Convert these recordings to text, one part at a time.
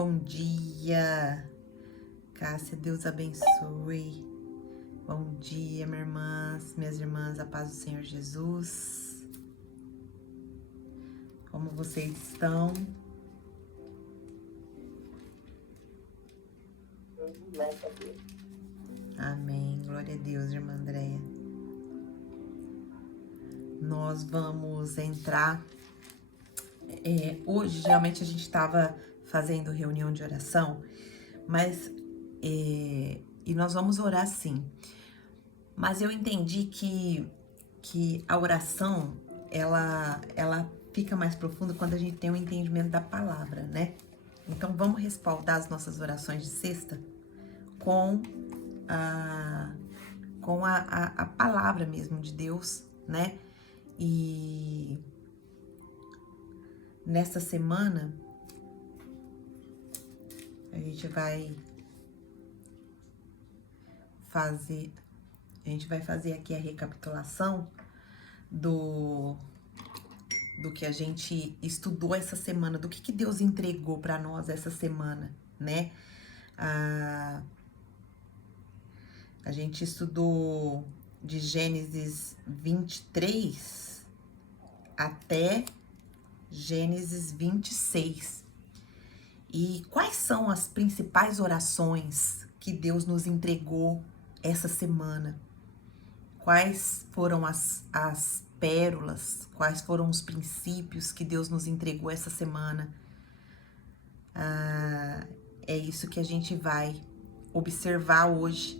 Bom dia, Cássia, Deus abençoe. Bom dia, minhas irmãs, a paz do Senhor Jesus. Como vocês estão? Amém, glória a Deus, irmã Andréia. Nós vamos entrar. Hoje, geralmente, a gente estava fazendo reunião de oração, mas e nós vamos orar sim. Mas eu entendi que a oração, ela fica mais profunda quando a gente tem um entendimento da palavra, né? Então, vamos respaldar as nossas orações de sexta com a palavra mesmo de Deus, né? E nessa semana, a gente vai fazer aqui a recapitulação do que a gente estudou essa semana, do que Deus entregou para nós essa semana, né? A gente estudou de Gênesis 23 até Gênesis 26. E quais são as principais orações que Deus nos entregou essa semana? Quais foram as pérolas? Quais foram os princípios que Deus nos entregou essa semana? É isso que a gente vai observar hoje,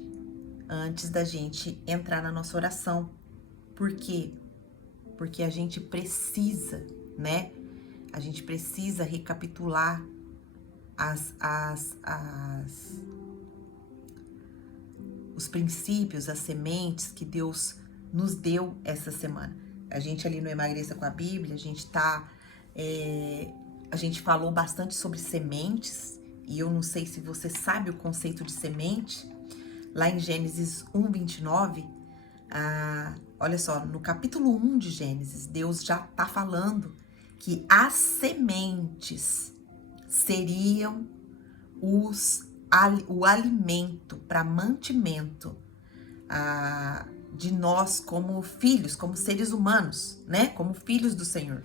antes da gente entrar na nossa oração. Por quê? Porque a gente precisa, né? A gente precisa recapitular os princípios, as sementes que Deus nos deu essa semana. A gente ali no Emagreça com a Bíblia, a gente falou bastante sobre sementes, e eu não sei se você sabe o conceito de semente. Lá em Gênesis 1:29, olha só, no capítulo 1 de Gênesis, Deus já está falando que as sementes seriam o alimento para mantimento de nós como filhos, como seres humanos, né? Como filhos do Senhor.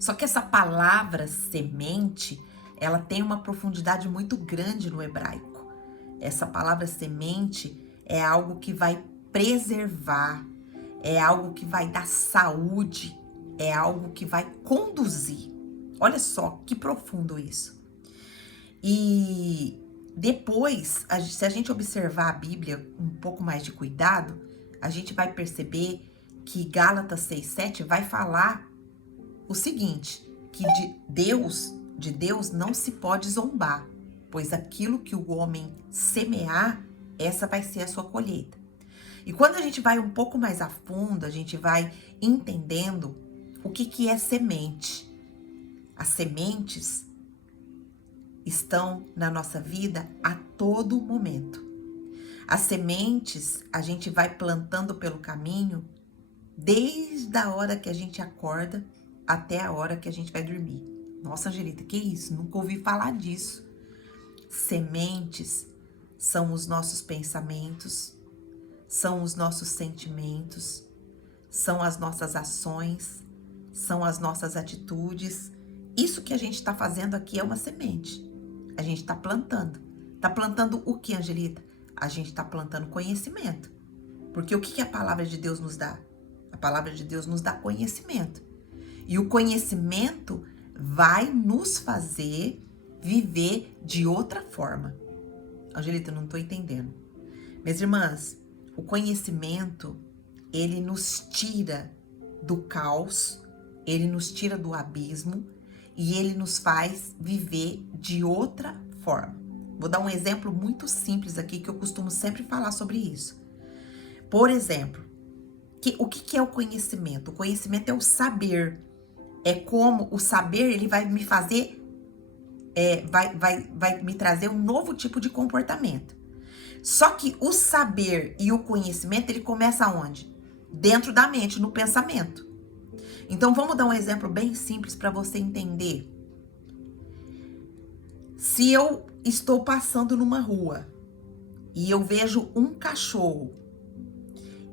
Só que essa palavra semente, ela tem uma profundidade muito grande no hebraico. Essa palavra semente é algo que vai preservar, é algo que vai dar saúde, é algo que vai conduzir. Olha só que profundo isso. E depois, se a gente observar a Bíblia um pouco mais de cuidado, a gente vai perceber que Gálatas 6:7 vai falar o seguinte, que de Deus não se pode zombar, pois aquilo que o homem semear, essa vai ser a sua colheita. E quando a gente vai um pouco mais a fundo, a gente vai entendendo o que é semente. As sementes estão na nossa vida a todo momento. As sementes a gente vai plantando pelo caminho desde a hora que a gente acorda até a hora que a gente vai dormir. Nossa, Angelita, que isso? Nunca ouvi falar disso. Sementes são os nossos pensamentos, são os nossos sentimentos, são as nossas ações, são as nossas atitudes. Isso que a gente está fazendo aqui é uma semente. A gente está plantando. Está plantando o que, Angelita? A gente está plantando conhecimento. Porque o que a palavra de Deus nos dá? A palavra de Deus nos dá conhecimento. E o conhecimento vai nos fazer viver de outra forma. Angelita, não estou entendendo. Minhas irmãs, o conhecimento, ele nos tira do caos, ele nos tira do abismo e ele nos faz viver de outra forma. Vou dar um exemplo muito simples aqui que eu costumo sempre falar sobre isso. Por exemplo, o que é o conhecimento? O conhecimento é o saber. É como o saber, ele vai me fazer, vai me trazer um novo tipo de comportamento. Só que o saber e o conhecimento, ele começa onde? Dentro da mente, no pensamento. Então, vamos dar um exemplo bem simples para você entender. Se eu estou passando numa rua e eu vejo um cachorro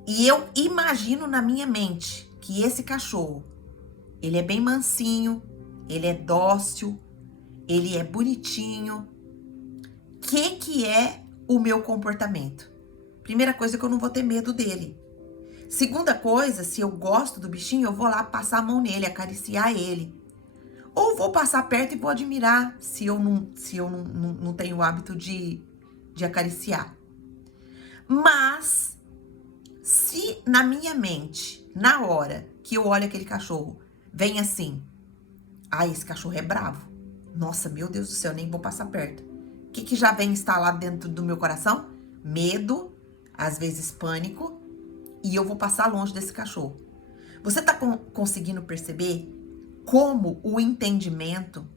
e eu imagino na minha mente que esse cachorro, ele é bem mansinho, ele é dócil, ele é bonitinho, que é o meu comportamento? Primeira coisa, que eu não vou ter medo dele. Segunda coisa, se eu gosto do bichinho, eu vou lá passar a mão nele, acariciar ele. Ou vou passar perto e vou admirar, se eu não tenho o hábito de acariciar. Mas, se na minha mente, na hora que eu olho aquele cachorro, vem assim: ah, esse cachorro é bravo. Nossa, meu Deus do céu, nem vou passar perto. O que já vem instalado dentro do meu coração? Medo, às vezes pânico, e eu vou passar longe desse cachorro. Você tá conseguindo perceber como o entendimento,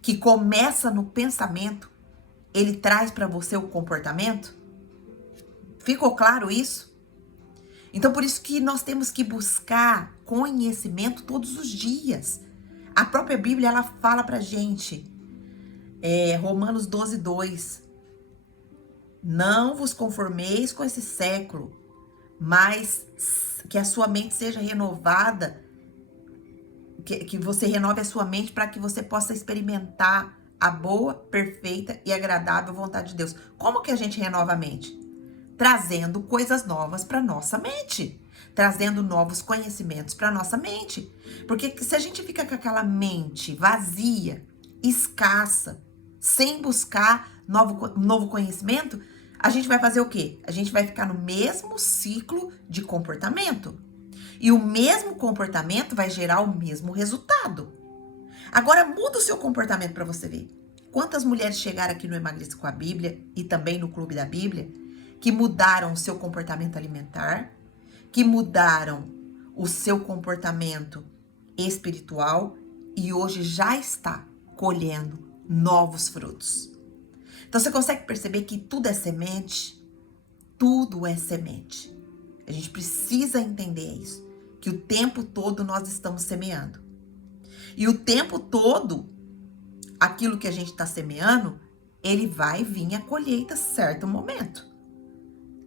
que começa no pensamento, ele traz para você o comportamento? Ficou claro isso? Então, por isso que nós temos que buscar conhecimento todos os dias. A própria Bíblia, ela fala pra gente, Romanos 12:2, não vos conformeis com esse século, mas que a sua mente seja renovada, que você renove a sua mente para que você possa experimentar a boa, perfeita e agradável vontade de Deus. Como que a gente renova a mente? Trazendo coisas novas para nossa mente, trazendo novos conhecimentos para nossa mente. Porque se a gente fica com aquela mente vazia, escassa, sem buscar novo conhecimento, a gente vai fazer o quê? A gente vai ficar no mesmo ciclo de comportamento. E o mesmo comportamento vai gerar o mesmo resultado. Agora muda o seu comportamento para você ver. Quantas mulheres chegaram aqui no Emagreça com a Bíblia e também no Clube da Bíblia, que mudaram o seu comportamento alimentar, que mudaram o seu comportamento espiritual e hoje já está colhendo novos frutos. Então você consegue perceber que tudo é semente? Tudo é semente. A gente precisa entender isso, que o tempo todo nós estamos semeando. E o tempo todo, aquilo que a gente está semeando, ele vai vir a colheita certo momento.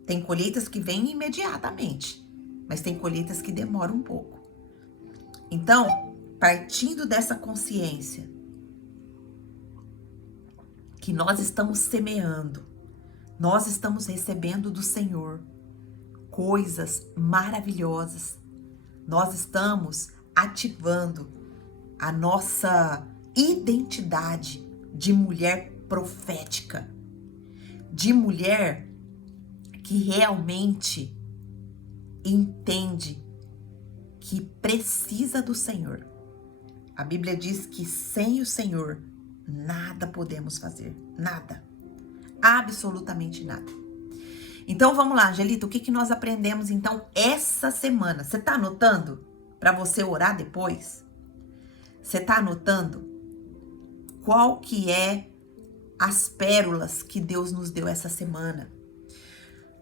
Tem colheitas que vêm imediatamente, mas tem colheitas que demoram um pouco. Então, partindo dessa consciência que nós estamos semeando, nós estamos recebendo do Senhor coisas maravilhosas. Nós estamos ativando a nossa identidade de mulher profética, de mulher que realmente entende que precisa do Senhor. A Bíblia diz que sem o Senhor nada podemos fazer, nada, absolutamente nada. Então vamos lá, Angelita, o que nós aprendemos então essa semana? Você tá anotando para você orar depois? Você tá anotando qual que é as pérolas que Deus nos deu essa semana?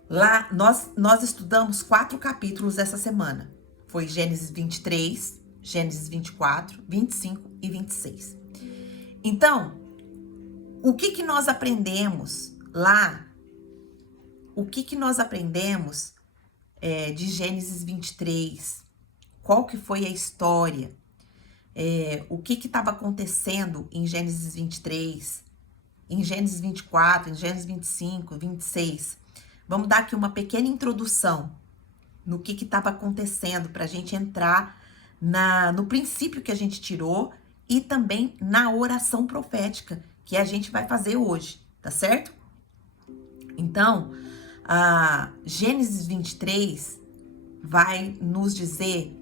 Lá nós estudamos 4 capítulos essa semana. Foi Gênesis 23, Gênesis 24, 25 e 26. Então, o que nós aprendemos lá? O que nós aprendemos de Gênesis 23? Qual que foi a história? O que estava acontecendo em Gênesis 23, em Gênesis 24, em Gênesis 25, 26? Vamos dar aqui uma pequena introdução no que estava acontecendo para a gente entrar no princípio que a gente tirou e também na oração profética que a gente vai fazer hoje, tá certo? Então, a Gênesis 23 vai nos dizer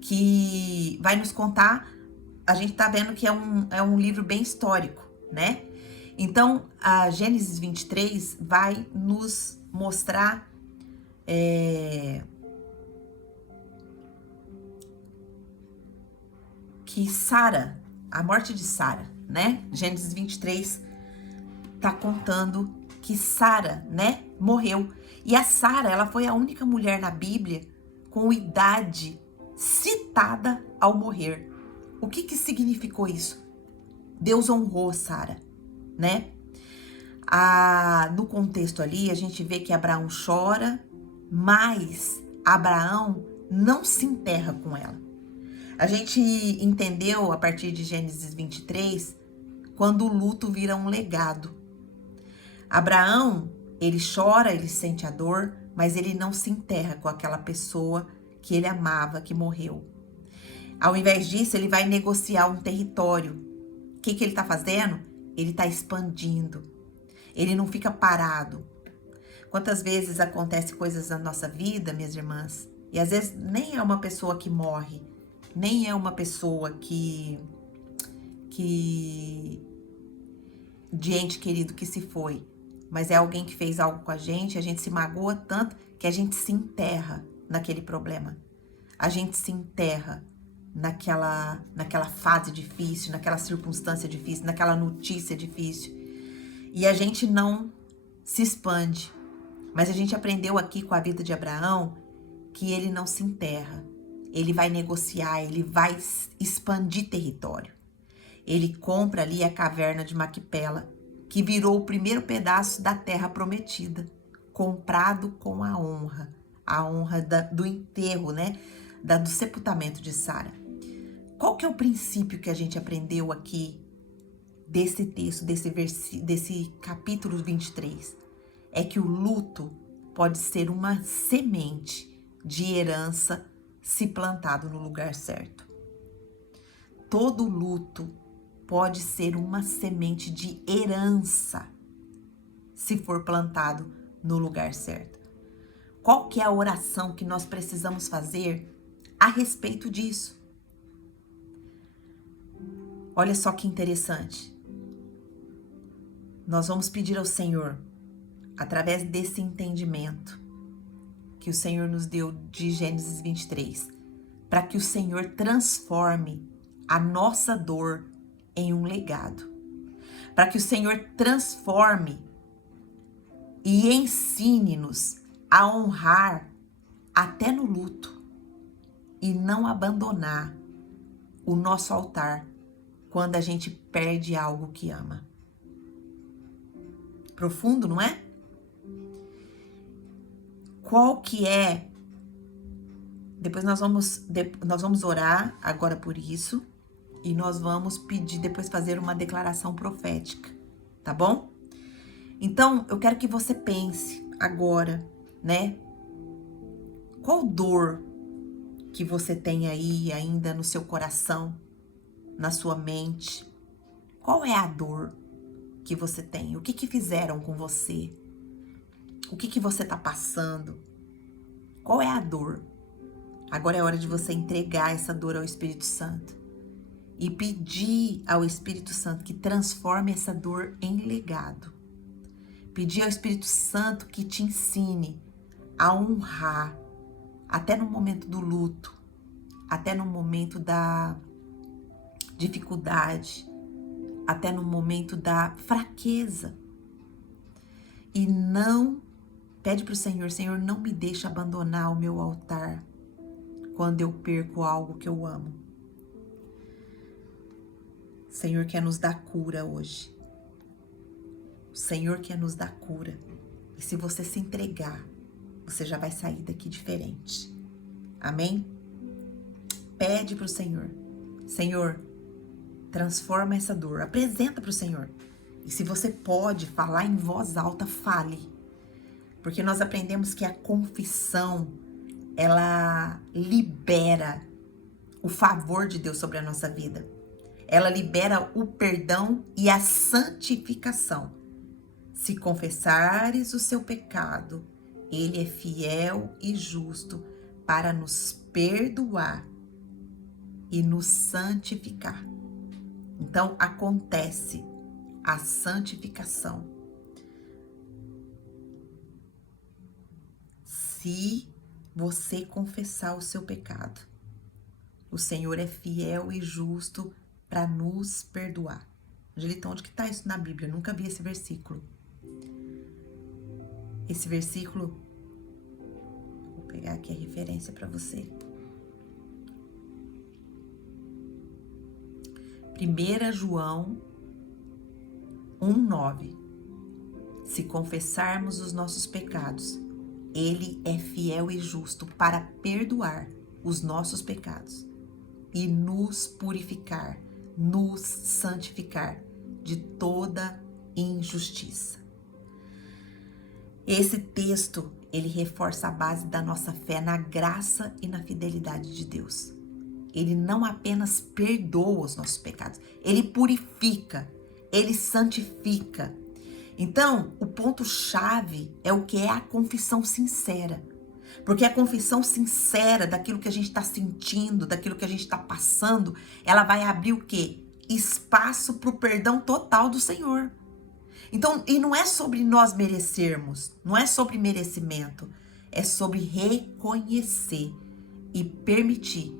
que vai nos contar, a gente tá vendo que é um livro bem histórico, né? Então, a Gênesis 23 vai nos mostrar que Sara, a morte de Sara, né? Gênesis 23 tá contando que Sara, né, morreu. E a Sara, ela foi a única mulher na Bíblia com idade citada ao morrer. O que significou isso? Deus honrou Sara. né? No contexto ali, a gente vê que Abraão chora, mas Abraão não se enterra com ela. A gente entendeu a partir de Gênesis 23, quando o luto vira um legado. Abraão, ele chora, ele sente a dor, mas ele não se enterra com aquela pessoa que ele amava, que morreu. Ao invés disso, ele vai negociar um território. O que ele está fazendo? Ele está expandindo. Ele não fica parado. Quantas vezes acontecem coisas na nossa vida, minhas irmãs, e às vezes nem é uma pessoa que morre, nem é uma pessoa de ente querido que se foi, mas é alguém que fez algo com a gente se magoa tanto que a gente se enterra naquele problema. A gente se enterra naquela fase difícil, naquela circunstância difícil, naquela notícia difícil. E a gente não se expande. Mas a gente aprendeu aqui com a vida de Abraão que ele não se enterra. Ele vai negociar, ele vai expandir território. Ele compra ali a caverna de Maquipela, que virou o primeiro pedaço da terra prometida, comprado com a honra do enterro, né? Do sepultamento de Sara. Qual que é o princípio que a gente aprendeu aqui desse texto, desse capítulo 23? É que o luto pode ser uma semente de herança se plantado no lugar certo. Todo luto pode ser uma semente de herança se for plantado no lugar certo. Qual que é a oração que nós precisamos fazer a respeito disso? Olha só que interessante. Nós vamos pedir ao Senhor, através desse entendimento que o Senhor nos deu de Gênesis 23, para que o Senhor transforme a nossa dor em um legado. Para que o Senhor transforme e ensine-nos a honrar até no luto e não abandonar o nosso altar quando a gente perde algo que ama. Profundo, não é? Qual que é? Depois nós vamos orar agora por isso e nós vamos pedir, depois fazer uma declaração profética, tá bom? Então, eu quero que você pense agora, né? Qual dor que você tem aí ainda no seu coração, na sua mente? Qual é a dor que você tem? O que fizeram com você? O que você tá passando? Qual é a dor? Agora é hora de você entregar essa dor ao Espírito Santo e pedir ao Espírito Santo que transforme essa dor em legado. Pedir ao Espírito Santo que te ensine a honrar, até no momento do luto, até no momento da dificuldade, até no momento da fraqueza. E não pede para o Senhor, Senhor, não me deixe abandonar o meu altar quando eu perco algo que eu amo. O Senhor quer nos dar cura hoje. O Senhor quer nos dar cura. E se você se entregar, você já vai sair daqui diferente. Amém? Pede para o Senhor. Senhor, transforma essa dor. Apresenta para o Senhor. E se você pode falar em voz alta, fale. Porque nós aprendemos que a confissão, ela libera o favor de Deus sobre a nossa vida. Ela libera o perdão e a santificação. Se confessares o seu pecado, Ele é fiel e justo para nos perdoar e nos santificar. Então, acontece a santificação. Se você confessar o seu pecado, o Senhor é fiel e justo para nos perdoar. Angelita, onde que está isso na Bíblia? Eu nunca vi esse versículo. Esse versículo, vou pegar aqui a referência para você. 1 João 1:9. Se confessarmos os nossos pecados, Ele é fiel e justo para perdoar os nossos pecados e nos purificar, nos santificar de toda injustiça. Esse texto, ele reforça a base da nossa fé na graça e na fidelidade de Deus. Ele não apenas perdoa os nossos pecados, ele purifica, ele santifica. Então, o ponto-chave é o que é a confissão sincera. Porque a confissão sincera daquilo que a gente está sentindo, daquilo que a gente está passando, ela vai abrir o quê? Espaço para o perdão total do Senhor. Então, e não é sobre nós merecermos, não é sobre merecimento, é sobre reconhecer e permitir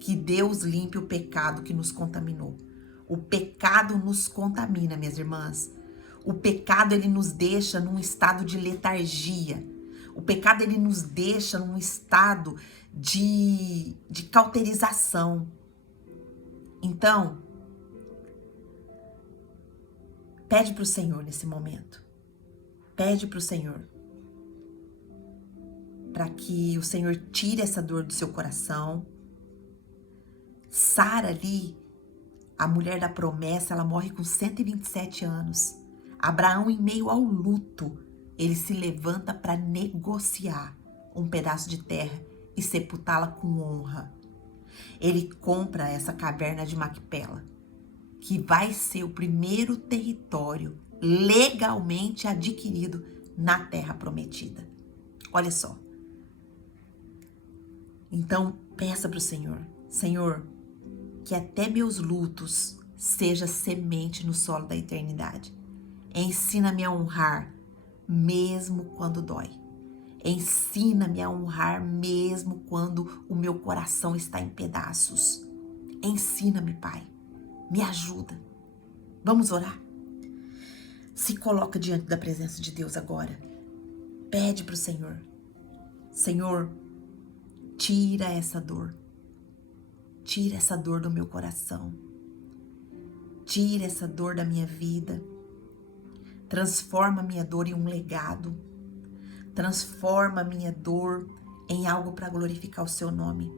que Deus limpe o pecado que nos contaminou. O pecado nos contamina, minhas irmãs. O pecado, ele nos deixa num estado de letargia. O pecado, ele nos deixa num estado de cauterização. Então, pede para o Senhor nesse momento. Pede para o Senhor. Para que o Senhor tire essa dor do seu coração. Sara ali, a mulher da promessa, ela morre com 127 anos. Abraão, em meio ao luto, ele se levanta para negociar um pedaço de terra e sepultá-la com honra. Ele compra essa caverna de Macpela, que vai ser o primeiro território legalmente adquirido na terra prometida. Olha só. Então, peça para o Senhor. Senhor, que até meus lutos seja semente no solo da eternidade. Ensina-me a honrar, mesmo quando dói. Ensina-me a honrar, mesmo quando o meu coração está em pedaços. Ensina-me, Pai. Me ajuda. Vamos orar? Se coloca diante da presença de Deus agora. Pede para o Senhor. Senhor, tira essa dor. Tira essa dor do meu coração. Tira essa dor da minha vida. Transforma a minha dor em um legado. Transforma a minha dor em algo para glorificar o seu nome.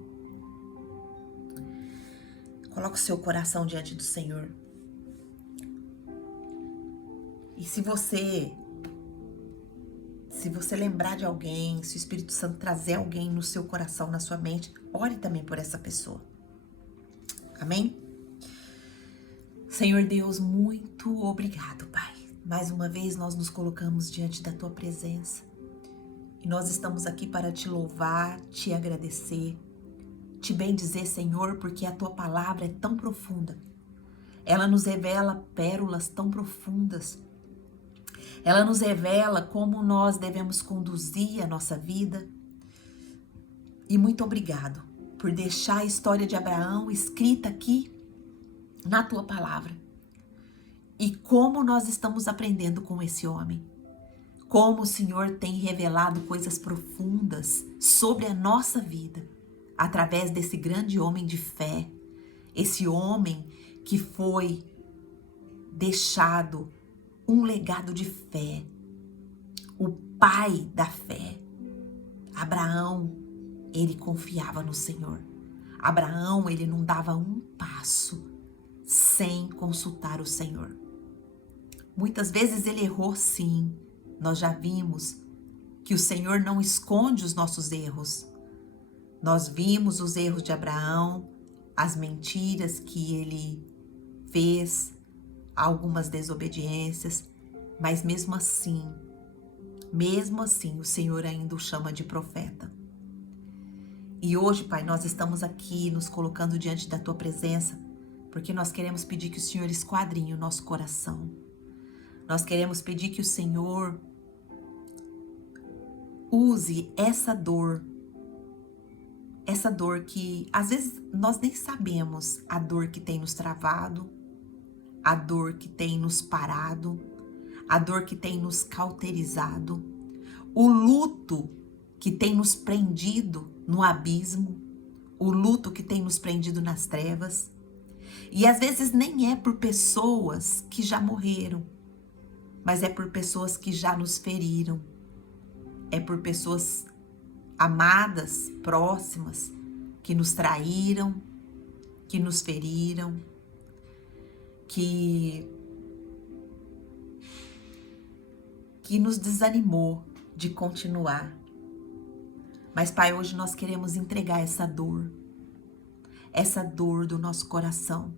Coloca o seu coração diante do Senhor. E se você lembrar de alguém, se o Espírito Santo trazer alguém no seu coração, na sua mente, ore também por essa pessoa. Amém? Senhor Deus, muito obrigado, Pai. Mais uma vez nós nos colocamos diante da Tua presença. E nós estamos aqui para Te louvar, Te agradecer, Te bendizer, Senhor, porque a Tua palavra é tão profunda. Ela nos revela pérolas tão profundas. Ela nos revela como nós devemos conduzir a nossa vida. E muito obrigado por deixar a história de Abraão escrita aqui na Tua palavra. E como nós estamos aprendendo com esse homem. Como o Senhor tem revelado coisas profundas sobre a nossa vida através desse grande homem de fé. Esse homem que foi deixado um legado de fé. O pai da fé. Abraão, ele confiava no Senhor. Abraão, ele não dava um passo sem consultar o Senhor. Muitas vezes ele errou, sim. Nós já vimos que o Senhor não esconde os nossos erros. Nós vimos os erros de Abraão, as mentiras que ele fez, algumas desobediências, mas mesmo assim, o Senhor ainda o chama de profeta. E hoje, Pai, nós estamos aqui nos colocando diante da Tua presença, porque nós queremos pedir que o Senhor esquadrinhe o nosso coração. Nós queremos pedir que o Senhor use essa dor que às vezes nós nem sabemos, a dor que tem nos travado, a dor que tem nos parado, a dor que tem nos cauterizado, o luto que tem nos prendido no abismo, o luto que tem nos prendido nas trevas. E às vezes nem é por pessoas que já morreram, mas é por pessoas que já nos feriram, é por pessoas amadas, próximas, que nos traíram, que nos feriram, que nos desanimou de continuar. Mas, Pai, hoje nós queremos entregar essa dor do nosso coração,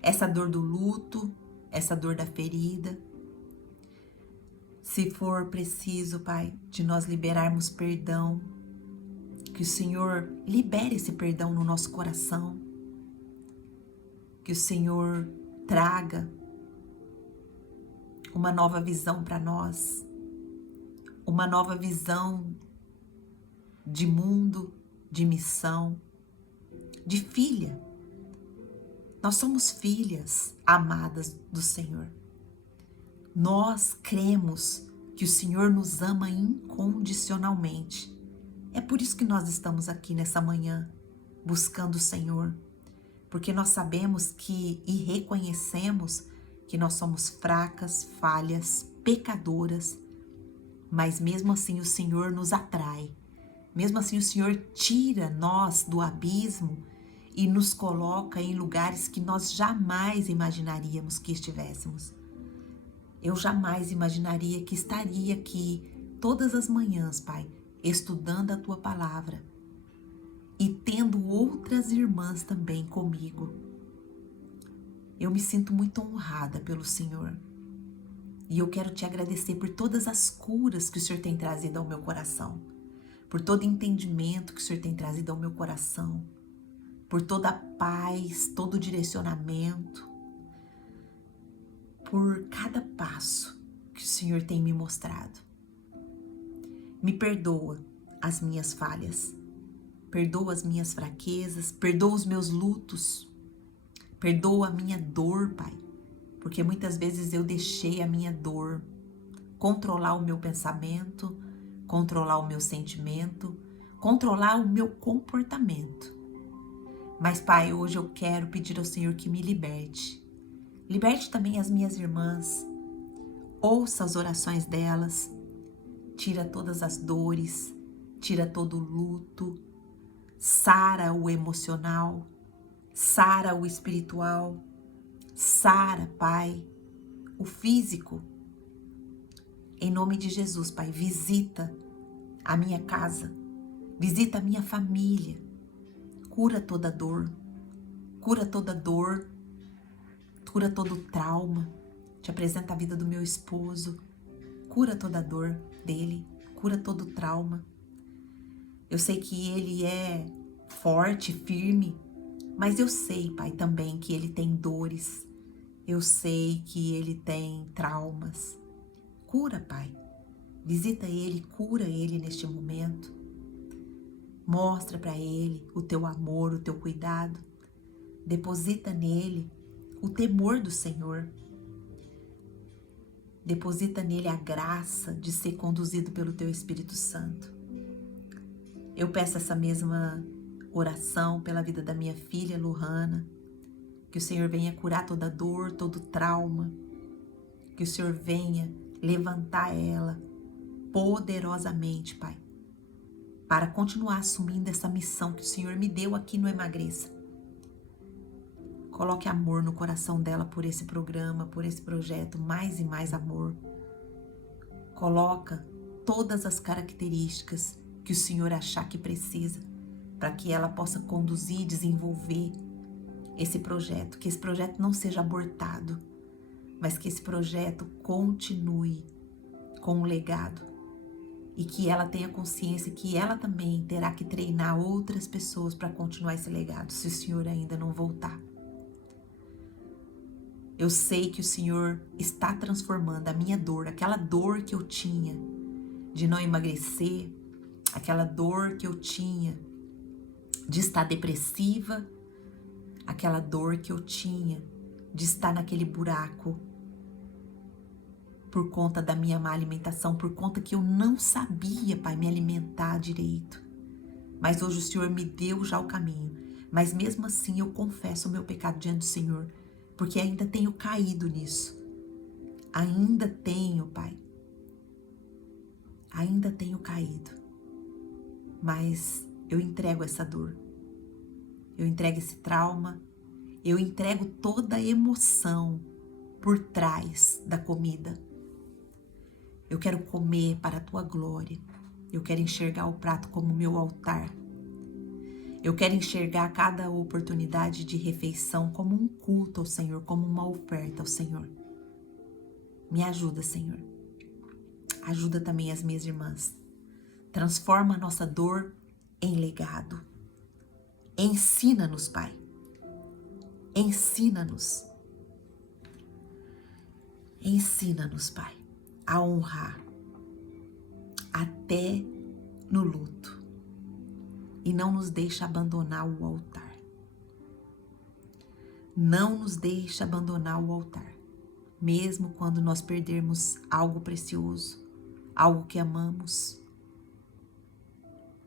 essa dor do luto, essa dor da ferida. Se for preciso, Pai, de nós liberarmos perdão, que o Senhor libere esse perdão no nosso coração, que o Senhor traga uma nova visão para nós, uma nova visão de mundo, de missão, de filha. Nós somos filhas amadas do Senhor. Nós cremos que o Senhor nos ama incondicionalmente. É por isso que nós estamos aqui nessa manhã, buscando o Senhor, porque nós sabemos e reconhecemos que nós somos fracas, falhas, pecadoras, mas mesmo assim o Senhor nos atrai. Mesmo assim o Senhor tira nós do abismo e nos coloca em lugares que nós jamais imaginaríamos que estivéssemos. Eu jamais imaginaria que estaria aqui todas as manhãs, Pai, estudando a Tua Palavra e tendo outras irmãs também comigo. Eu me sinto muito honrada pelo Senhor e eu quero Te agradecer por todas as curas que o Senhor tem trazido ao meu coração, por todo entendimento que o Senhor tem trazido ao meu coração, por toda a paz, todo o direcionamento, por cada passo que o Senhor tem me mostrado. Me perdoa as minhas falhas, perdoa as minhas fraquezas, perdoa os meus lutos, perdoa a minha dor, Pai, porque muitas vezes eu deixei a minha dor controlar o meu pensamento, controlar o meu sentimento, controlar o meu comportamento. Mas, Pai, hoje eu quero pedir ao Senhor que me liberte. Liberte também as minhas irmãs. Ouça as orações delas. Tira todas as dores, tira todo o luto. Sara o emocional, sara o espiritual. Sara, Pai, o físico. Em nome de Jesus, Pai, visita a minha casa, visita a minha família, cura toda dor, cura toda dor, cura todo trauma. Te apresento a vida do meu esposo, cura toda dor dele, cura todo trauma. Eu sei que ele é forte, firme, mas eu sei, Pai, também que ele tem dores, eu sei que ele tem traumas. Cura, Pai, visita ele, cura ele neste momento. Mostra para ele o teu amor, o teu cuidado. Deposita nele o temor do Senhor. Deposita nele a graça de ser conduzido pelo teu Espírito Santo. Eu peço essa mesma oração pela vida da minha filha Lohana, que o Senhor venha curar toda dor, todo trauma, que o Senhor venha levantar ela poderosamente, Pai, para continuar assumindo essa missão que o Senhor me deu aqui no Emagreça. Coloque amor no coração dela por esse programa, por esse projeto, mais e mais amor. Coloca todas as características que o Senhor achar que precisa, para que ela possa conduzir e desenvolver esse projeto, que esse projeto não seja abortado, mas que esse projeto continue com um legado e que ela tenha consciência que ela também terá que treinar outras pessoas para continuar esse legado, se o Senhor ainda não voltar. Eu sei que o Senhor está transformando a minha dor, aquela dor que eu tinha de não emagrecer, aquela dor que eu tinha de estar depressiva, aquela dor que eu tinha de estar naquele buraco por conta da minha má alimentação, por conta que eu não sabia, Pai, me alimentar direito. Mas hoje o Senhor me deu já o caminho. Mas mesmo assim eu confesso o meu pecado diante do Senhor, porque ainda tenho caído nisso. Ainda tenho, Pai, ainda tenho caído, mas eu entrego essa dor, eu entrego esse trauma, eu entrego toda a emoção por trás da comida. Eu quero comer para a tua glória, eu quero enxergar o prato como meu altar. Eu quero enxergar cada oportunidade de refeição como um culto ao Senhor, como uma oferta ao Senhor. Me ajuda, Senhor. Ajuda também as minhas irmãs. Transforma a nossa dor em legado. Ensina-nos, Pai. Ensina-nos. Ensina-nos, Pai, a honrar até no luto. E não nos deixa abandonar o altar. Não nos deixa abandonar o altar. Mesmo quando nós perdermos algo precioso, algo que amamos.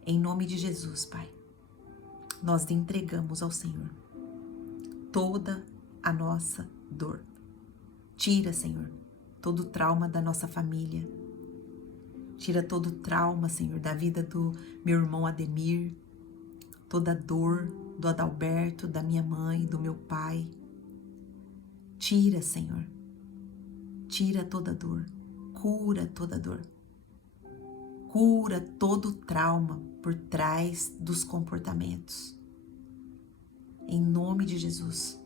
Em nome de Jesus, Pai, nós entregamos ao Senhor toda a nossa dor. Tira, Senhor, todo o trauma da nossa família. Tira todo o trauma, Senhor, da vida do meu irmão Ademir. Toda a dor do Adalberto, da minha mãe, do meu pai. Tira, Senhor. Tira toda a dor. Cura toda a dor. Cura todo o trauma por trás dos comportamentos. Em nome de Jesus.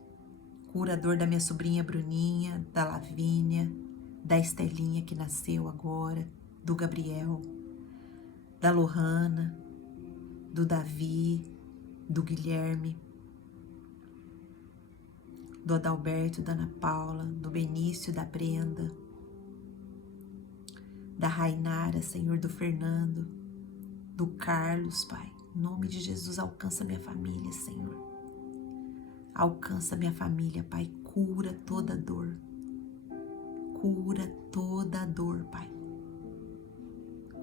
Cura a dor da minha sobrinha Bruninha, da Lavínia, da Estelinha que nasceu agora, do Gabriel, da Lohana, do Davi, do Guilherme, do Adalberto, da Ana Paula, do Benício, da Brenda, da Rainara, Senhor, do Fernando, do Carlos, Pai. Em nome de Jesus, alcança minha família, Senhor. Alcança minha família, Pai. Cura toda dor. Cura toda dor, Pai.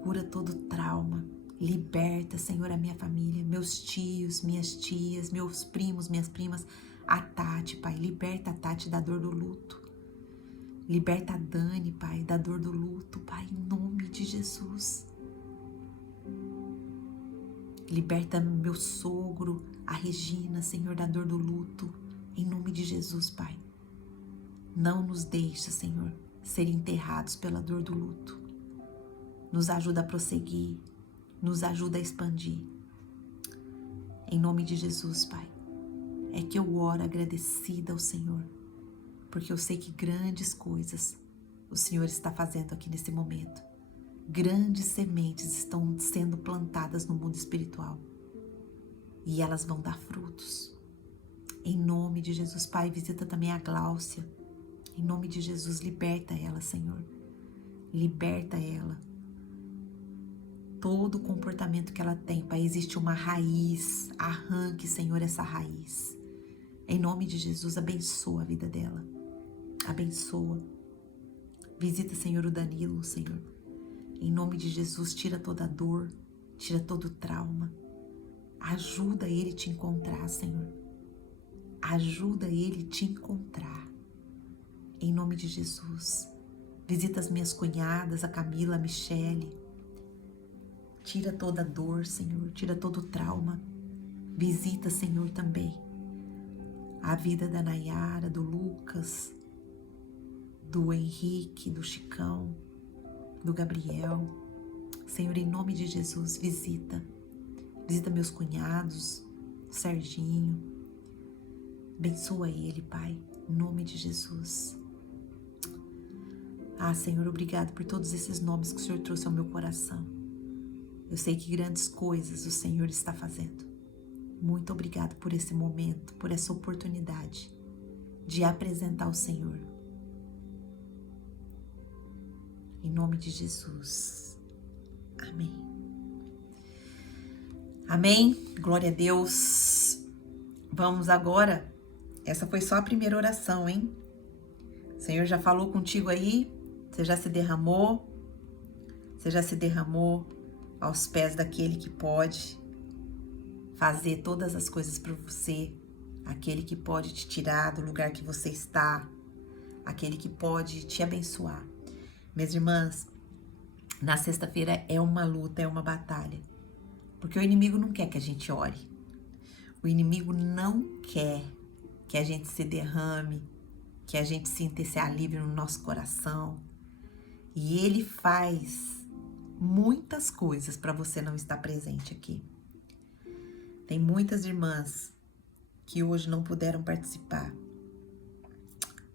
Cura todo trauma. Liberta, Senhor, a minha família, meus tios, minhas tias, meus primos, minhas primas, a Tati, Pai. Liberta a Tati da dor do luto. Liberta a Dani, Pai, da dor do luto, Pai, em nome de Jesus. Liberta meu sogro, a Regina, Senhor, da dor do luto, em nome de Jesus, Pai. Não nos deixa, Senhor, ser enterrados pela dor do luto. Nos ajuda a prosseguir, nos ajuda a expandir. Em nome de Jesus, Pai, é que eu oro agradecida ao Senhor, porque eu sei que grandes coisas o Senhor está fazendo aqui nesse momento. Grandes sementes estão sendo plantadas no mundo espiritual e elas vão dar frutos. Em nome de Jesus, Pai, visita também a Gláucia. Em nome de Jesus, liberta ela, Senhor. Liberta ela. Todo o comportamento que ela tem, Pai, existe uma raiz. Arranque, Senhor, essa raiz. Em nome de Jesus, abençoa a vida dela. Abençoa. Visita, Senhor, o Danilo, Senhor. Em nome de Jesus, tira toda a dor, tira todo o trauma. Ajuda ele a te encontrar, Senhor. Ajuda ele a te encontrar. Em nome de Jesus. Visita as minhas cunhadas, a Camila, a Michele. Tira toda a dor, Senhor. Tira todo o trauma. Visita, Senhor, também a vida da Nayara, do Lucas, do Henrique, do Chicão, do Gabriel. Senhor, em nome de Jesus, visita. Visita meus cunhados, Serginho. Abençoa ele, Pai, em nome de Jesus. Ah, Senhor, obrigado por todos esses nomes que o Senhor trouxe ao meu coração. Eu sei que grandes coisas o Senhor está fazendo. Muito obrigado por esse momento, por essa oportunidade de apresentar o Senhor. Em nome de Jesus. Amém. Amém. Glória a Deus. Vamos agora. Essa foi só a primeira oração, hein? O Senhor já falou contigo aí? Você já se derramou? Você já se derramou aos pés daquele que pode fazer todas as coisas por você, aquele que pode te tirar do lugar que você está, aquele que pode te abençoar. Minhas irmãs, na sexta-feira é uma luta, é uma batalha, porque o inimigo não quer que a gente ore. O inimigo não quer que a gente se derrame, que a gente sinta esse alívio no nosso coração. E ele faz muitas coisas para você não estar presente aqui. Tem muitas irmãs que hoje não puderam participar,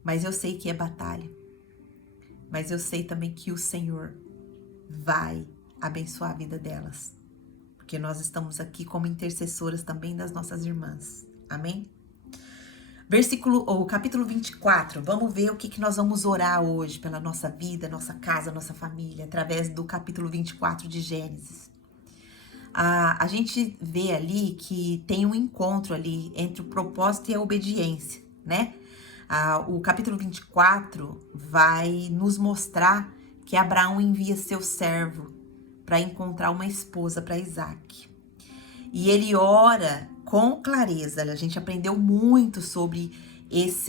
mas eu sei que é batalha. Mas eu sei também que o Senhor vai abençoar a vida delas, porque nós estamos aqui como intercessoras também das nossas irmãs. Amém? Capítulo 24, vamos ver o que nós vamos orar hoje pela nossa vida, nossa casa, nossa família, através do capítulo 24 de Gênesis. A gente vê ali que tem um encontro ali entre o propósito e a obediência, né? O capítulo 24 vai nos mostrar que Abraão envia seu servo para encontrar uma esposa para Isaac. E ele ora com clareza. A gente aprendeu muito sobre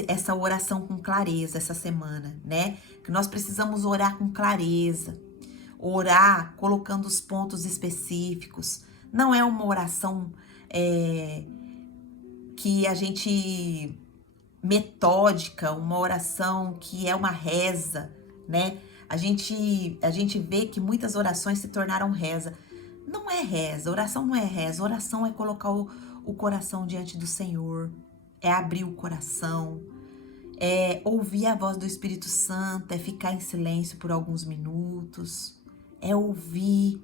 essa oração com clareza essa semana, né? Que nós precisamos orar com clareza. Orar colocando os pontos específicos. Não é uma oração que a gente metódica, uma oração que é uma reza, né? A gente vê que muitas orações se tornaram reza. Não é reza, oração não é reza. Oração é colocar o coração diante do Senhor, é abrir o coração, é ouvir a voz do Espírito Santo, é ficar em silêncio por alguns minutos, é ouvir,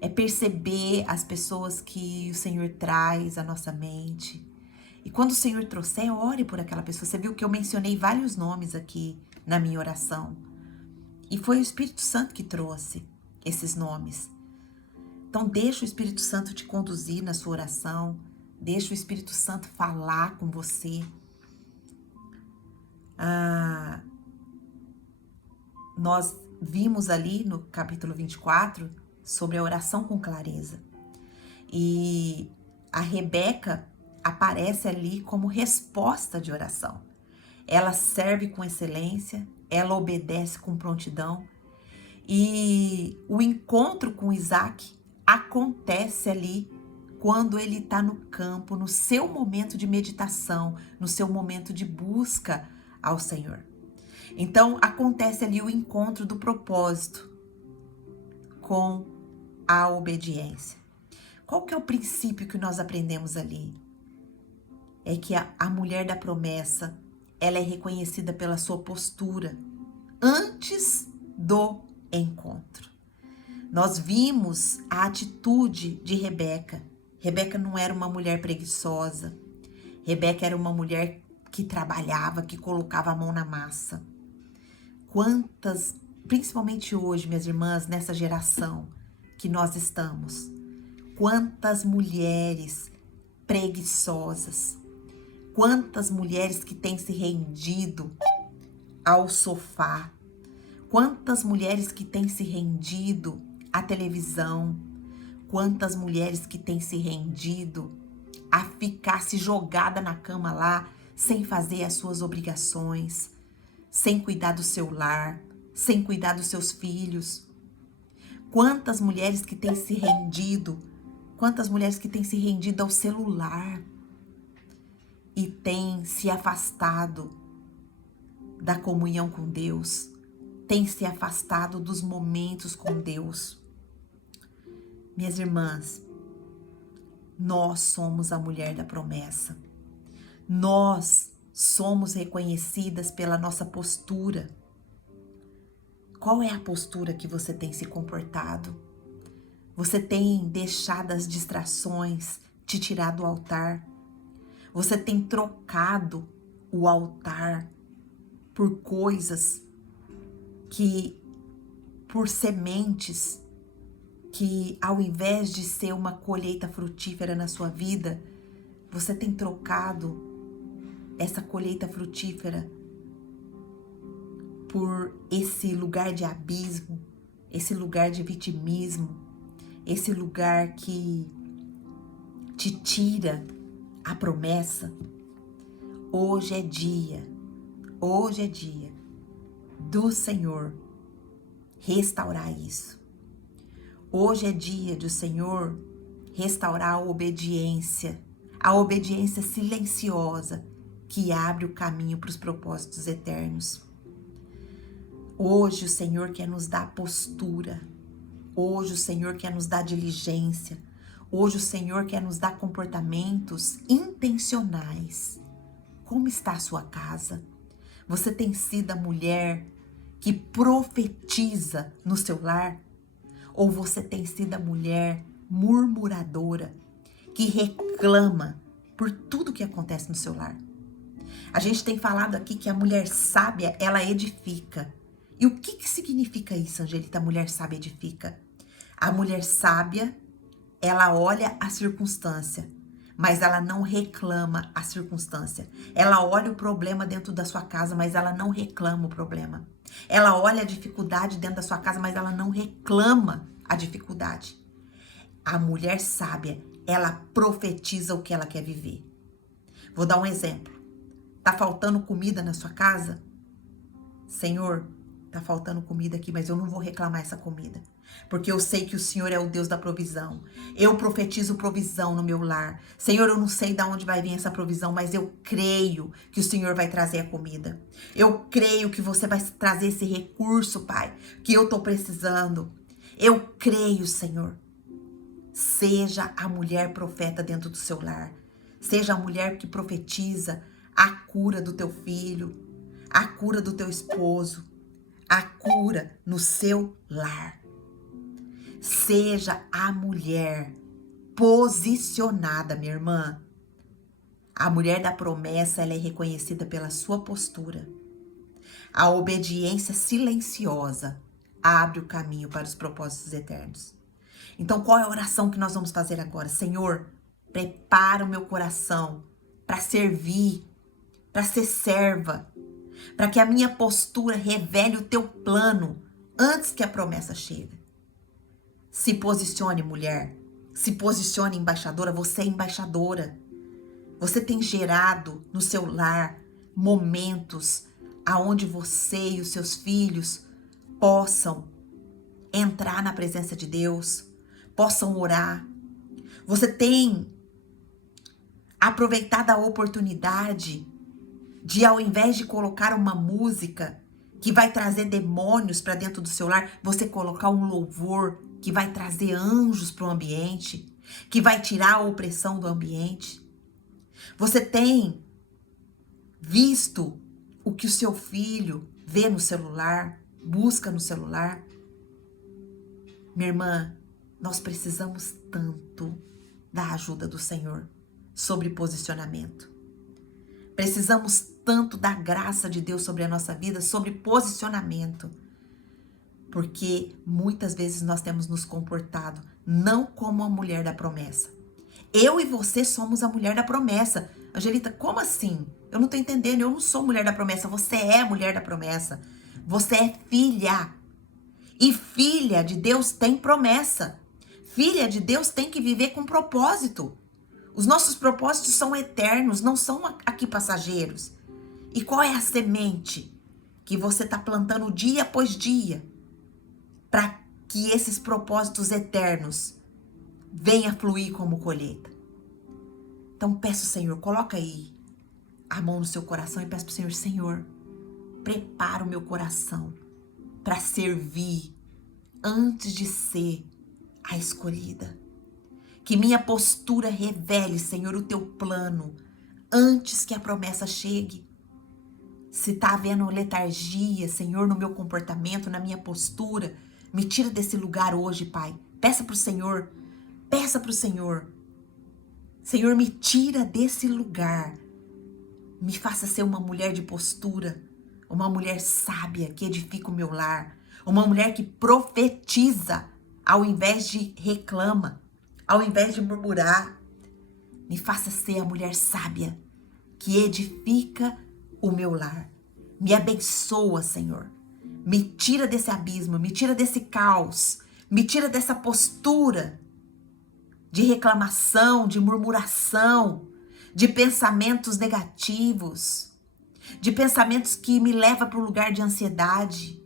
é perceber as pessoas que o Senhor traz à nossa mente. E quando o Senhor trouxer, ore por aquela pessoa. Você viu que eu mencionei vários nomes aqui na minha oração. E foi o Espírito Santo que trouxe esses nomes. Então deixa o Espírito Santo te conduzir na sua oração. Deixa o Espírito Santo falar com você. Nós vimos ali no capítulo 24 sobre a oração com clareza. E a Rebeca aparece ali como resposta de oração. Ela serve com excelência, ela obedece com prontidão. E o encontro com Isaac acontece ali quando ele está no campo, no seu momento de meditação, no seu momento de busca ao Senhor. Então, acontece ali o encontro do propósito com a obediência. Qual que é o princípio que nós aprendemos ali? É que a mulher da promessa, ela é reconhecida pela sua postura antes do encontro. Nós vimos a atitude de Rebeca. Rebeca não era uma mulher preguiçosa. Rebeca era uma mulher que trabalhava, que colocava a mão na massa. Quantas, principalmente hoje, minhas irmãs, nessa geração que nós estamos, quantas mulheres preguiçosas, quantas mulheres que têm se rendido ao sofá, quantas mulheres que têm se rendido à televisão, quantas mulheres que têm se rendido a ficar se jogada na cama lá, sem fazer as suas obrigações, sem cuidar do seu lar, sem cuidar dos seus filhos. Quantas mulheres que têm se rendido, ao celular e têm se afastado da comunhão com Deus, têm se afastado dos momentos com Deus. Minhas irmãs, nós somos a mulher da promessa. Nós somos reconhecidas pela nossa postura. Qual é a postura que você tem se comportado? Você tem deixado as distrações te tirar do altar? Você tem trocado o altar por coisas por sementes que, ao invés de ser uma colheita frutífera na sua vida, você tem trocado essa colheita frutífera por esse lugar de abismo, esse lugar de vitimismo, esse lugar que te tira a promessa. Hoje é dia. Hoje é dia do Senhor restaurar isso. Hoje é dia do Senhor restaurar a obediência silenciosa que abre o caminho para os propósitos eternos. Hoje o Senhor quer nos dar postura. Hoje o Senhor quer nos dar diligência. Hoje o Senhor quer nos dar comportamentos intencionais. Como está a sua casa? Você tem sido a mulher que profetiza no seu lar? Ou você tem sido a mulher murmuradora que reclama por tudo que acontece no seu lar? A gente tem falado aqui que a mulher sábia, ela edifica. E o que significa isso, Angelita? A mulher sábia edifica. A mulher sábia, ela olha a circunstância, mas ela não reclama a circunstância. Ela olha o problema dentro da sua casa, mas ela não reclama o problema. Ela olha a dificuldade dentro da sua casa, mas ela não reclama a dificuldade. A mulher sábia, ela profetiza o que ela quer viver. Vou dar um exemplo. Tá faltando comida na sua casa? Senhor, tá faltando comida aqui, mas eu não vou reclamar essa comida. Porque eu sei que o Senhor é o Deus da provisão. Eu profetizo provisão no meu lar. Senhor, eu não sei de onde vai vir essa provisão, mas eu creio que o Senhor vai trazer a comida. Eu creio que você vai trazer esse recurso, Pai, que eu tô precisando. Eu creio, Senhor. Seja a mulher profeta dentro do seu lar. Seja a mulher que profetiza a cura do teu filho, a cura do teu esposo, a cura no seu lar. Seja a mulher posicionada, minha irmã. A mulher da promessa, ela é reconhecida pela sua postura. A obediência silenciosa abre o caminho para os propósitos eternos. Então, qual é a oração que nós vamos fazer agora? Senhor, prepara o meu coração para servir, para ser serva, para que a minha postura revele o teu plano antes que a promessa chegue. Se posicione, mulher. Se posicione, embaixadora. Você é embaixadora. Você tem gerado no seu lar momentos aonde você e os seus filhos possam entrar na presença de Deus, possam orar. Você tem aproveitado a oportunidade de, ao invés de colocar uma música que vai trazer demônios para dentro do seu lar, você colocar um louvor que vai trazer anjos para o ambiente, que vai tirar a opressão do ambiente. Você tem visto o que o seu filho vê no celular, busca no celular? Minha irmã, nós precisamos tanto da ajuda do Senhor sobre posicionamento. Precisamos tanto da graça de Deus sobre a nossa vida, sobre posicionamento. Porque muitas vezes nós temos nos comportado não como a mulher da promessa. Eu e você somos a mulher da promessa. Angelita, como assim? Eu não tô entendendo, eu não sou mulher da promessa, você é a mulher da promessa. Você é filha. E filha de Deus tem promessa. Filha de Deus tem que viver com propósito. Os nossos propósitos são eternos, não são aqui passageiros. E qual é a semente que você está plantando dia após dia para que esses propósitos eternos venham fluir como colheita? Então peço, Senhor, coloca aí a mão no seu coração e peço para o Senhor, Senhor, prepara o meu coração para servir antes de ser a escolhida. Que minha postura revele, Senhor, o teu plano antes que a promessa chegue. Se tá havendo letargia, Senhor, no meu comportamento, na minha postura, me tira desse lugar hoje, Pai. Peça pro Senhor, peça pro Senhor. Senhor, me tira desse lugar. Me faça ser uma mulher de postura, uma mulher sábia que edifica o meu lar, uma mulher que profetiza ao invés de reclama, ao invés de murmurar. Me faça ser a mulher sábia que edifica o meu lar. Me abençoa, Senhor. Me tira desse abismo, me tira desse caos, me tira dessa postura de reclamação, de murmuração, de pensamentos negativos. de pensamentos que me levam para o lugar de ansiedade,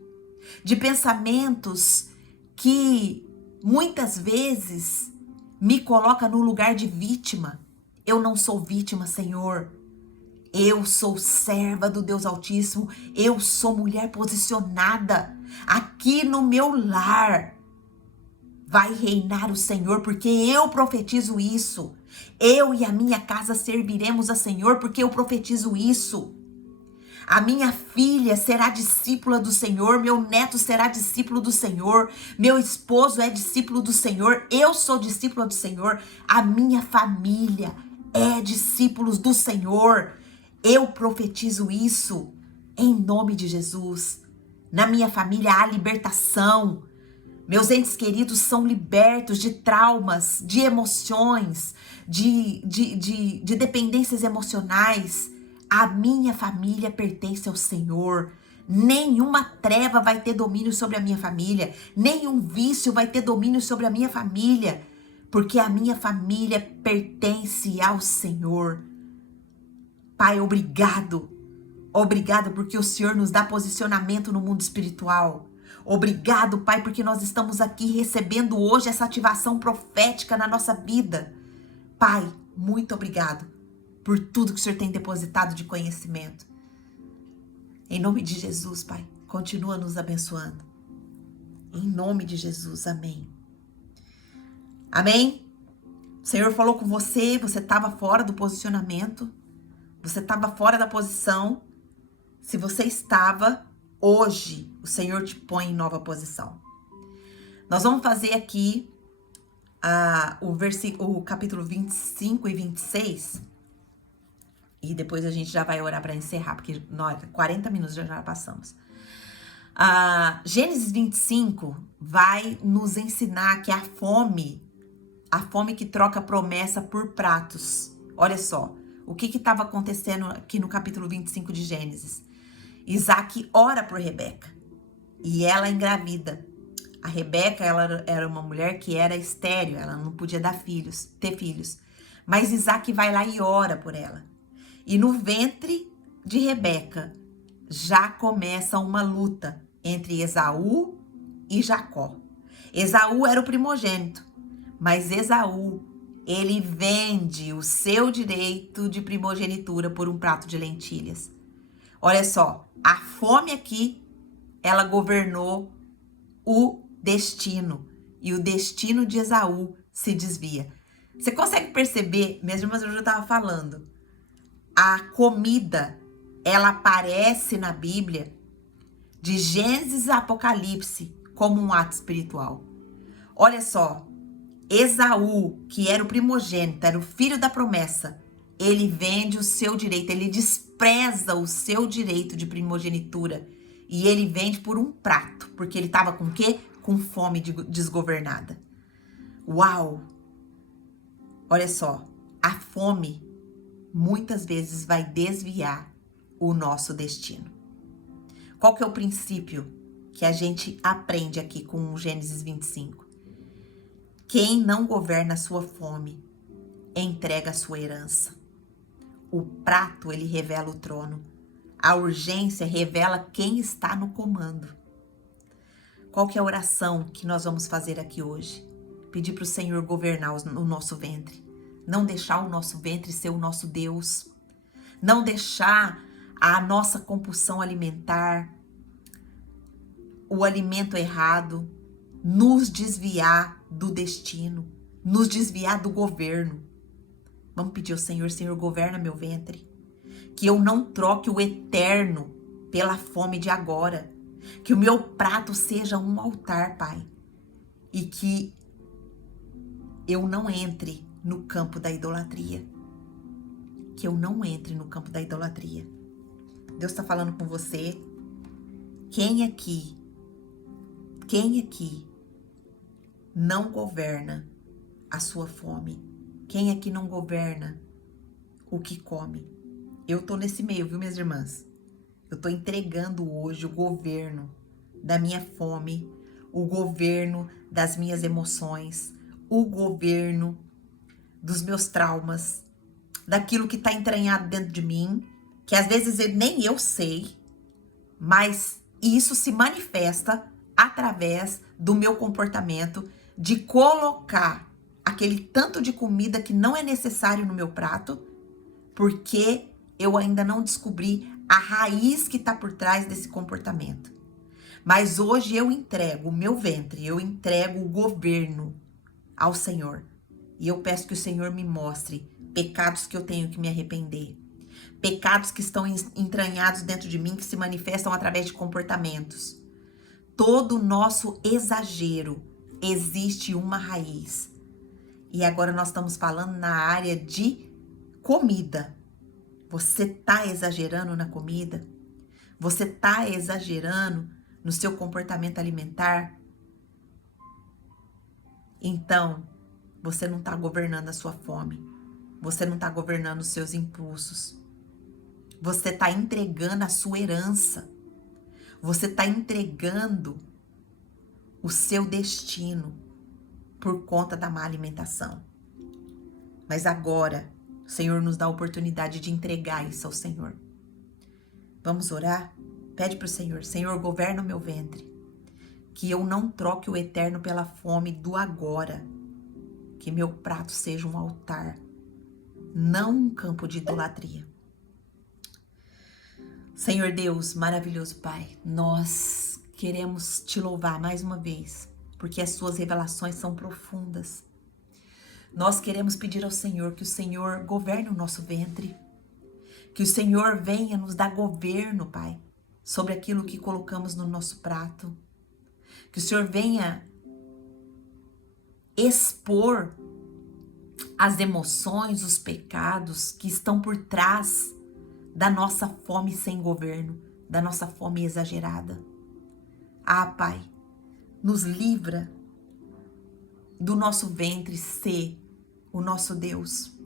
de pensamentos que muitas vezes me coloca no lugar de vítima. Eu não sou vítima, Senhor. Eu sou serva do Deus Altíssimo. Eu sou mulher posicionada. Aqui no meu lar vai reinar o Senhor, porque eu profetizo isso. Eu e a minha casa serviremos a Senhor, porque eu profetizo isso. A minha filha será discípula do Senhor, meu neto será discípulo do Senhor, meu esposo é discípulo do Senhor, eu sou discípula do Senhor, a minha família é discípulos do Senhor. Eu profetizo isso em nome de Jesus. Na minha família há libertação. Meus entes queridos são libertos de traumas, de emoções, de dependências emocionais. A minha família pertence ao Senhor. Nenhuma treva vai ter domínio sobre a minha família. Nenhum vício vai ter domínio sobre a minha família. Porque a minha família pertence ao Senhor. Pai, obrigado. Obrigado porque o Senhor nos dá posicionamento no mundo espiritual. Obrigado, Pai, porque nós estamos aqui recebendo hoje essa ativação profética na nossa vida. Pai, muito obrigado por tudo que o Senhor tem depositado de conhecimento. Em nome de Jesus, Pai, continua nos abençoando. Em nome de Jesus, amém. Amém? O Senhor falou com você, você estava fora do posicionamento, você estava fora da posição. Se você estava, hoje o Senhor te põe em nova posição. Nós vamos fazer aqui o capítulo 25 e 26. E depois a gente já vai orar para encerrar, porque nós 40 minutos já passamos. Gênesis 25 vai nos ensinar que a fome que troca promessa por pratos. Olha só, o que estava acontecendo aqui no capítulo 25 de Gênesis. Isaac ora por Rebeca e ela engravida. A Rebeca, ela era uma mulher que era estéril, ela não podia ter filhos. Mas Isaac vai lá e ora por ela. E no ventre de Rebeca já começa uma luta entre Esaú e Jacó. Esaú era o primogênito, mas Esaú, ele vende o seu direito de primogenitura por um prato de lentilhas. Olha só, a fome aqui, ela governou o destino. E o destino de Esaú se desvia. Você consegue perceber, mesmo eu já estava falando, a comida, ela aparece na Bíblia, de Gênesis a Apocalipse, como um ato espiritual. Olha só, Esaú, que era o primogênito, era o filho da promessa, ele vende o seu direito, ele despreza o seu direito de primogenitura e ele vende por um prato, porque ele estava com o quê? Com fome desgovernada. Uau! Olha só, a fome muitas vezes vai desviar o nosso destino. Qual que é o princípio que a gente aprende aqui com o Gênesis 25? Quem não governa a sua fome, entrega a sua herança. O prato, ele revela o trono. A urgência revela quem está no comando. Qual que é a oração que nós vamos fazer aqui hoje? Pedir para o Senhor governar o nosso ventre. Não deixar o nosso ventre ser o nosso Deus. Não deixar a nossa compulsão alimentar, o alimento errado, nos desviar do destino, nos desviar do governo. Vamos pedir ao Senhor, Senhor, governa meu ventre. Que eu não troque o eterno pela fome de agora. Que o meu prato seja um altar, Pai. E que eu não entre no campo da idolatria. Que eu não entre no campo da idolatria. Deus está falando com você. Quem aqui não governa a sua fome? Quem aqui não governa o que come? Eu tô nesse meio, viu, minhas irmãs? Eu tô entregando hoje o governo da minha fome, o governo das minhas emoções, o governo dos meus traumas, daquilo que tá entranhado dentro de mim. que às vezes nem eu sei, mas isso se manifesta através do meu comportamento de colocar aquele tanto de comida que não é necessário no meu prato, porque eu ainda não descobri a raiz que está por trás desse comportamento. Mas hoje eu entrego o meu ventre, eu entrego o governo ao Senhor. E eu peço que o Senhor me mostre pecados que eu tenho que me arrepender. Pecados que estão entranhados dentro de mim, que se manifestam através de comportamentos. Todo nosso exagero existe uma raiz. E agora nós estamos falando na área de comida. Você tá exagerando na comida? Você tá exagerando no seu comportamento alimentar? Então, você não tá governando a sua fome. Você não tá governando os seus impulsos. Você tá entregando a sua herança. Você tá entregando o seu destino por conta da má alimentação. Mas agora, o Senhor nos dá a oportunidade de entregar isso ao Senhor. Vamos orar? Pede para o Senhor: Senhor, governa o meu ventre. Que eu não troque o eterno pela fome do agora. Que meu prato seja um altar, não um campo de idolatria. Senhor Deus, maravilhoso Pai, nós queremos te louvar mais uma vez, porque as suas revelações são profundas. Nós queremos pedir ao Senhor que o Senhor governe o nosso ventre, que o Senhor venha nos dar governo, Pai, sobre aquilo que colocamos no nosso prato, que o Senhor venha expor as emoções, os pecados que estão por trás da nossa fome sem governo, da nossa fome exagerada. Ah, Pai, nos livra do nosso ventre ser o nosso Deus.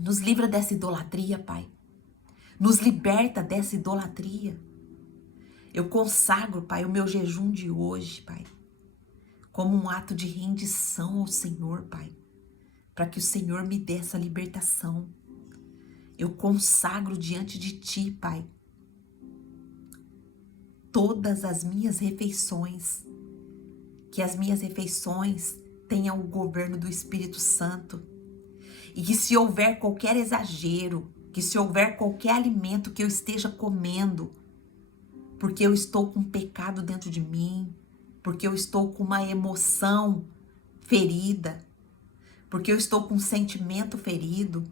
Nos livra dessa idolatria, Pai. Nos liberta dessa idolatria. Eu consagro, Pai, o meu jejum de hoje, Pai, como um ato de rendição ao Senhor, Pai, para que o Senhor me dê essa libertação. Eu consagro diante de Ti, Pai, todas as minhas refeições, que as minhas refeições tenham o governo do Espírito Santo, e que se houver qualquer exagero, que se houver qualquer alimento que eu esteja comendo, porque eu estou com pecado dentro de mim, porque eu estou com uma emoção ferida, porque eu estou com um sentimento ferido,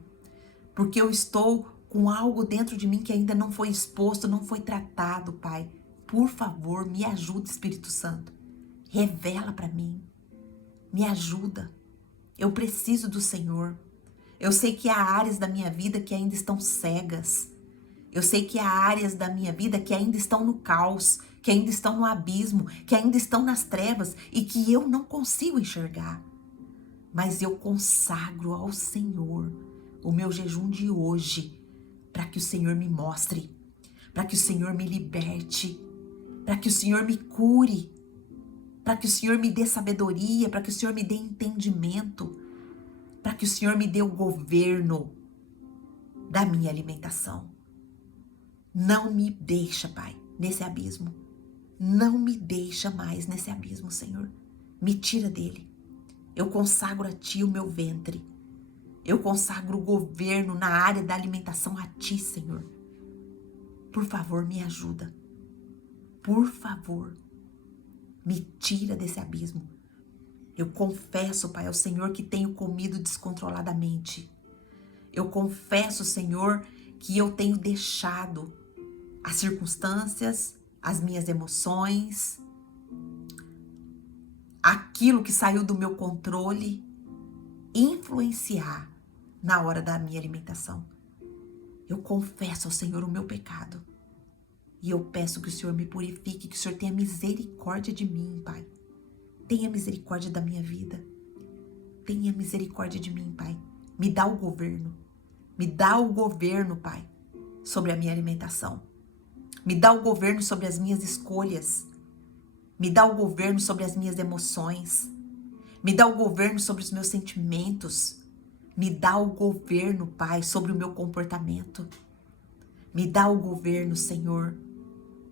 porque eu estou com algo dentro de mim que ainda não foi exposto, não foi tratado, Pai. Por favor, me ajuda, Espírito Santo. Revela para mim. Me ajuda. Eu preciso do Senhor. Eu sei que há áreas da minha vida que ainda estão cegas. Eu sei que há áreas da minha vida que ainda estão no caos, que ainda estão no abismo, que ainda estão nas trevas e que eu não consigo enxergar. Mas eu consagro ao Senhor o meu jejum de hoje, para que o Senhor me mostre, para que o Senhor me liberte, para que o Senhor me cure, para que o Senhor me dê sabedoria, para que o Senhor me dê entendimento, para que o Senhor me dê o governo da minha alimentação. Não me deixa, Pai, nesse abismo. Não me deixa mais nesse abismo, Senhor. Me tira dele. Eu consagro a Ti o meu ventre. Eu consagro o governo na área da alimentação a Ti, Senhor. Por favor, me ajuda. Por favor, me tira desse abismo. Eu confesso, Pai, ao Senhor que tenho comido descontroladamente. Eu confesso, Senhor, que eu tenho deixado as circunstâncias, as minhas emoções, aquilo que saiu do meu controle, influenciar na hora da minha alimentação. Eu confesso ao Senhor o meu pecado. E eu peço que o Senhor me purifique, que o Senhor tenha misericórdia de mim, Pai. Tenha misericórdia da minha vida. Tenha misericórdia de mim, Pai. Me dá o governo. Me dá o governo, Pai, sobre a minha alimentação. Me dá o governo sobre as minhas escolhas. Me dá o governo sobre as minhas emoções. Me dá o governo sobre os meus sentimentos. Me dá o governo, Pai, sobre o meu comportamento. Me dá o governo, Senhor,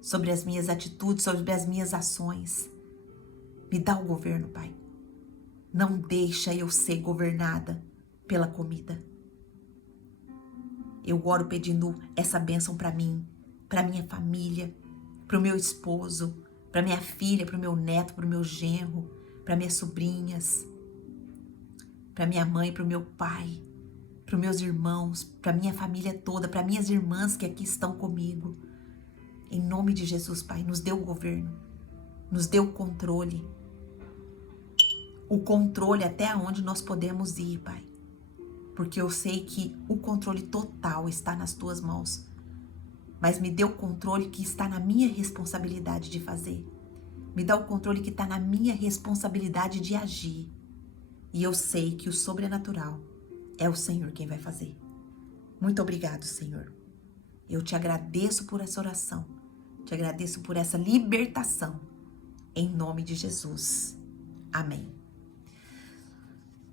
sobre as minhas atitudes, sobre as minhas ações. Me dá o governo, Pai. Não deixa eu ser governada pela comida. Eu oro pedindo essa bênção para mim, para minha família, para o meu esposo, para minha filha, para o meu neto, para o meu genro, para minhas sobrinhas, para minha mãe, para o meu pai, para os meus irmãos, para minha família toda, para minhas irmãs que aqui estão comigo. Em nome de Jesus, Pai, nos dê o governo, nos dê o controle até onde nós podemos ir, Pai. Porque eu sei que o controle total está nas tuas mãos. Mas me dê o controle que está na minha responsabilidade de fazer. Me dá o controle que está na minha responsabilidade de agir. E eu sei que o sobrenatural é o Senhor quem vai fazer. Muito obrigado, Senhor. Eu te agradeço por essa oração. Te agradeço por essa libertação. Em nome de Jesus. Amém.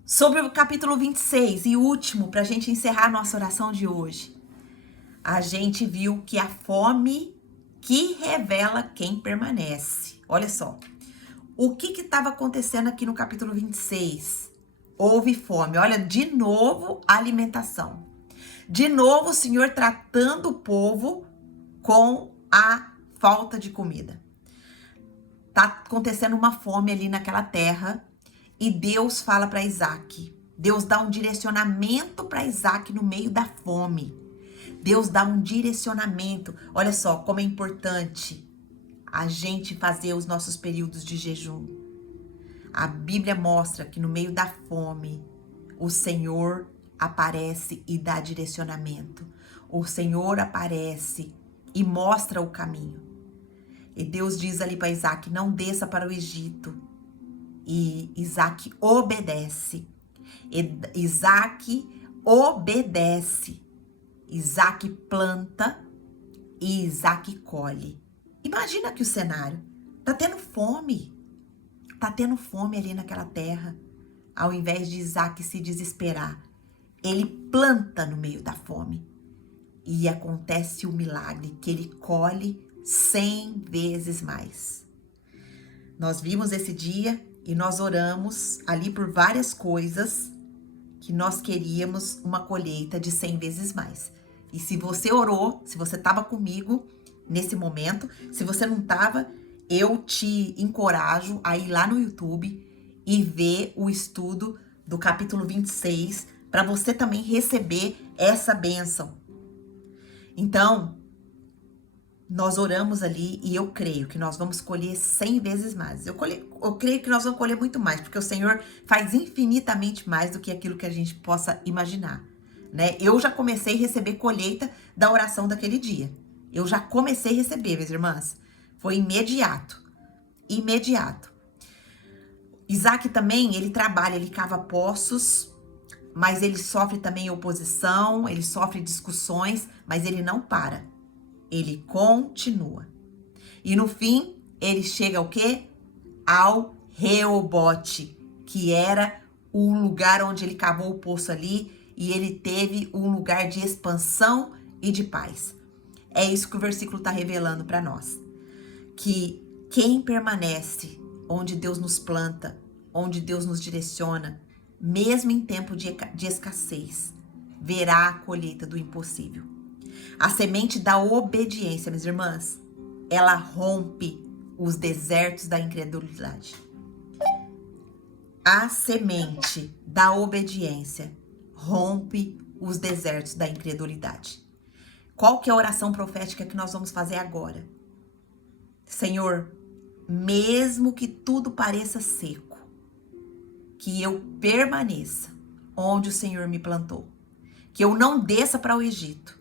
Sobre o capítulo 26 e último, para a gente encerrar nossa oração de hoje, a gente viu que a fome que revela quem permanece. Olha só, o que estava acontecendo aqui no capítulo 26? Houve fome, olha, de novo alimentação. De novo o Senhor tratando o povo com a falta de comida. Tá acontecendo uma fome ali naquela terra. E Deus fala para Isaac. Deus dá um direcionamento para Isaac no meio da fome. Deus dá um direcionamento. Olha só como é importante a gente fazer os nossos períodos de jejum. A Bíblia mostra que no meio da fome, o Senhor aparece e dá direcionamento. O Senhor aparece e mostra o caminho. E Deus diz ali para Isaac, não desça para o Egito. E Isaac obedece. Isaac obedece. Isaac planta e Isaac colhe. Imagina que o cenário. Tá tendo fome. Tá tendo fome ali naquela terra. Ao invés de Isaac se desesperar, ele planta no meio da fome. E acontece o milagre, que ele colhe 100 vezes mais. Nós vimos esse dia e nós oramos ali por várias coisas que nós queríamos uma colheita de 100 vezes mais. E se você orou, se você estava comigo nesse momento, se você não estava, eu te encorajo a ir lá no YouTube e ver o estudo do capítulo 26 para você também receber essa bênção. Então, nós oramos ali e eu creio que nós vamos colher 100 vezes mais. Eu creio que nós vamos colher muito mais, porque o Senhor faz infinitamente mais do que aquilo que a gente possa imaginar, né? Eu já comecei a receber colheita da oração daquele dia. Eu já comecei a receber, minhas irmãs. Foi imediato. Imediato. Isaac também, ele trabalha, ele cava poços, mas ele sofre também oposição, ele sofre discussões, mas ele não para. Ele continua. E no fim, ele chega ao quê? Ao Reobote, que era o lugar onde ele cavou o poço ali, e ele teve um lugar de expansão e de paz. É isso que o versículo está revelando para nós. Que quem permanece onde Deus nos planta, onde Deus nos direciona, mesmo em tempo de escassez, verá a colheita do impossível. A semente da obediência, minhas irmãs, ela rompe os desertos da incredulidade. A semente da obediência rompe os desertos da incredulidade. Qual que é a oração profética que nós vamos fazer agora? Senhor, mesmo que tudo pareça seco, que eu permaneça onde o Senhor me plantou, que eu não desça para o Egito,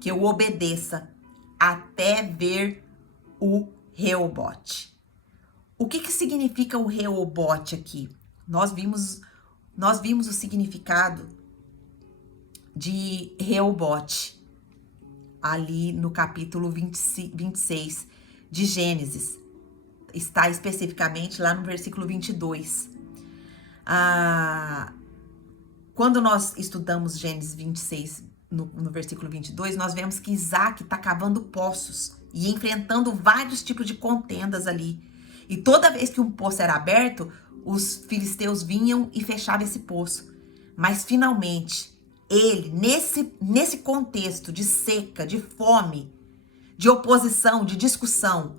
que eu obedeça até ver o Reobote. O que significa o Reobote aqui? Nós vimos o significado de Reobote ali no capítulo 26 de Gênesis. Está especificamente lá no versículo 22. Quando nós estudamos Gênesis 26, no versículo 22, nós vemos que Isaac está cavando poços e enfrentando vários tipos de contendas ali. E toda vez que um poço era aberto, os filisteus vinham e fechavam esse poço. Mas finalmente, ele, nesse contexto de seca, de fome, de oposição, de discussão,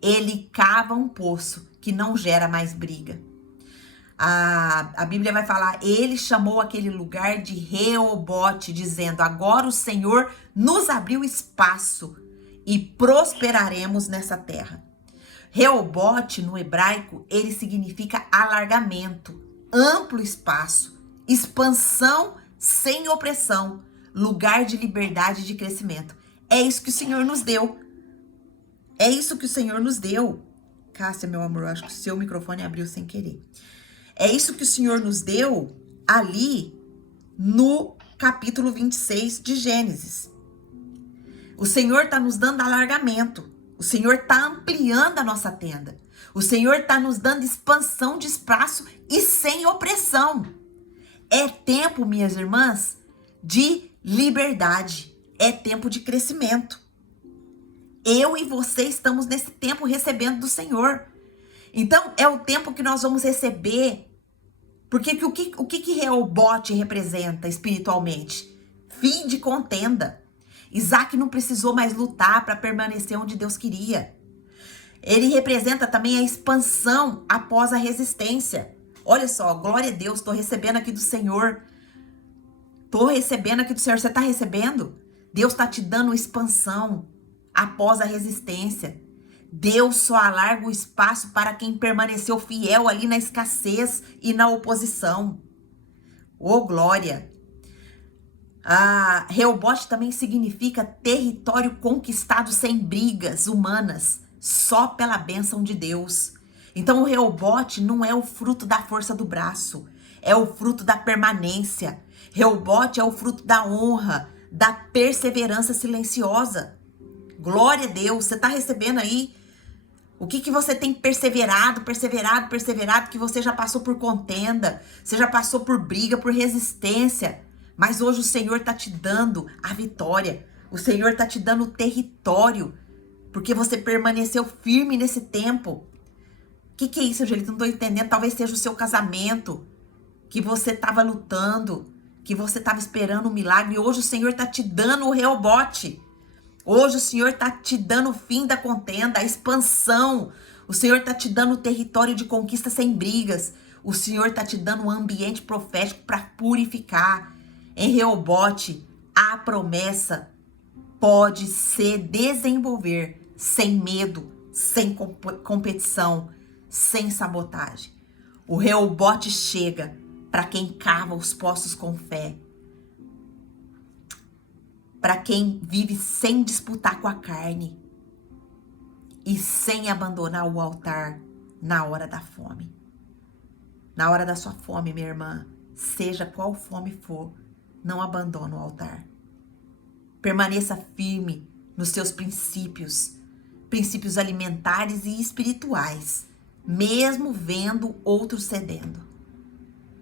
ele cava um poço que não gera mais briga. A Bíblia vai falar, ele chamou aquele lugar de Reobote, dizendo, agora o Senhor nos abriu espaço e prosperaremos nessa terra. Reobote, no hebraico, ele significa alargamento, amplo espaço, expansão sem opressão, lugar de liberdade e de crescimento. É isso que o Senhor nos deu. É isso que o Senhor nos deu. Cássia, meu amor, eu acho que o seu microfone abriu sem querer. É isso que o Senhor nos deu ali no capítulo 26 de Gênesis. O Senhor está nos dando alargamento. O Senhor está ampliando a nossa tenda. O Senhor está nos dando expansão de espaço e sem opressão. É tempo, minhas irmãs, de liberdade. É tempo de crescimento. Eu e você estamos nesse tempo recebendo do Senhor. Então, é o tempo que nós vamos receber. Porque o que Reobote representa espiritualmente? Fim de contenda. Isaac não precisou mais lutar para permanecer onde Deus queria. Ele representa também a expansão após a resistência. Olha só, glória a Deus, estou recebendo aqui do Senhor. Estou recebendo aqui do Senhor. Você está recebendo? Deus está te dando expansão após a resistência. Deus só alarga o espaço para quem permaneceu fiel ali na escassez e na oposição. Oh, glória! Reobote também significa território conquistado sem brigas humanas, só pela bênção de Deus. Então o Reobote não é o fruto da força do braço, é o fruto da permanência. Reobote é o fruto da honra, da perseverança silenciosa. Glória a Deus, você está recebendo aí? O que você tem perseverado, que você já passou por contenda, você já passou por briga, por resistência, mas hoje o Senhor está te dando a vitória, o Senhor está te dando o território, porque você permaneceu firme nesse tempo. O que é isso, Angelita? Não estou entendendo, talvez seja o seu casamento, que você estava lutando, que você estava esperando um milagre, e hoje o Senhor está te dando o Reobote. Hoje o Senhor está te dando o fim da contenda, a expansão. O Senhor está te dando o território de conquista sem brigas. O Senhor está te dando um ambiente profético para purificar. Em Reobote, a promessa pode se desenvolver sem medo, sem competição, sem sabotagem. O Reobote chega para quem cava os poços com fé. Para quem vive sem disputar com a carne e sem abandonar o altar na hora da fome. Na hora da sua fome, minha irmã, seja qual fome for, não abandone o altar. Permaneça firme nos seus princípios, princípios alimentares e espirituais, mesmo vendo outros cedendo.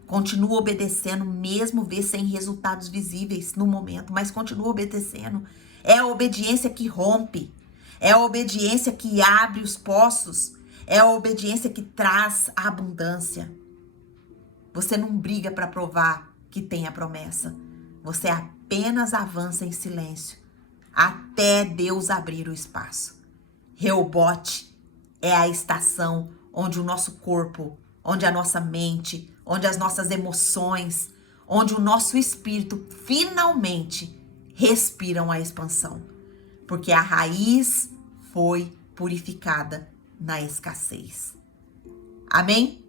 Continua obedecendo, mesmo ver sem resultados visíveis no momento, mas continua obedecendo. É a obediência que rompe, é a obediência que abre os poços, é a obediência que traz a abundância. Você não briga para provar que tem a promessa, você apenas avança em silêncio, até Deus abrir o espaço. Reobote é a estação onde o nosso corpo, onde a nossa mente, onde as nossas emoções, onde o nosso espírito finalmente respiram a expansão. Porque a raiz foi purificada na escassez. Amém?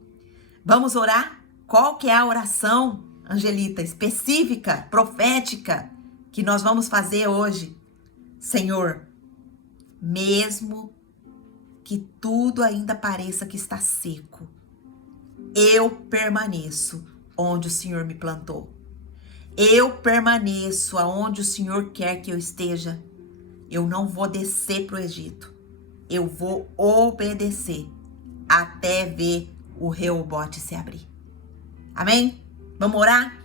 Vamos orar? Qual que é a oração, Angelita, específica, profética, que nós vamos fazer hoje? Senhor, mesmo que tudo ainda pareça que está seco, eu permaneço onde o Senhor me plantou. Eu permaneço aonde o Senhor quer que eu esteja. Eu não vou descer para o Egito. Eu vou obedecer até ver o Reobote se abrir. Amém? Vamos orar?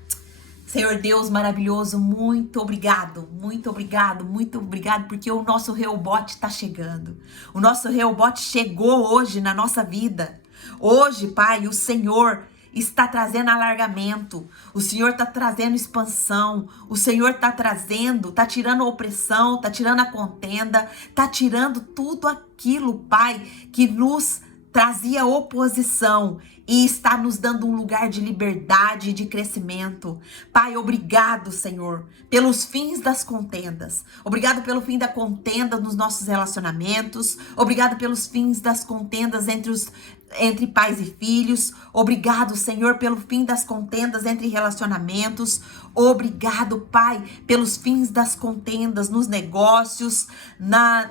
Senhor Deus maravilhoso, muito obrigado, muito obrigado, muito obrigado, porque o nosso Rehobote está chegando. O nosso Rehobote chegou hoje na nossa vida. Hoje, Pai, o Senhor está trazendo alargamento, o Senhor está trazendo expansão, o Senhor está trazendo, está tirando a opressão, está tirando a contenda, está tirando tudo aquilo, Pai, que nos trazia oposição e está nos dando um lugar de liberdade e de crescimento. Pai, obrigado, Senhor, pelos fins das contendas. Obrigado pelo fim da contenda nos nossos relacionamentos. Obrigado pelos fins das contendas entre pais e filhos. Obrigado, Senhor, pelo fim das contendas entre relacionamentos. Obrigado, Pai, pelos fins das contendas nos negócios, na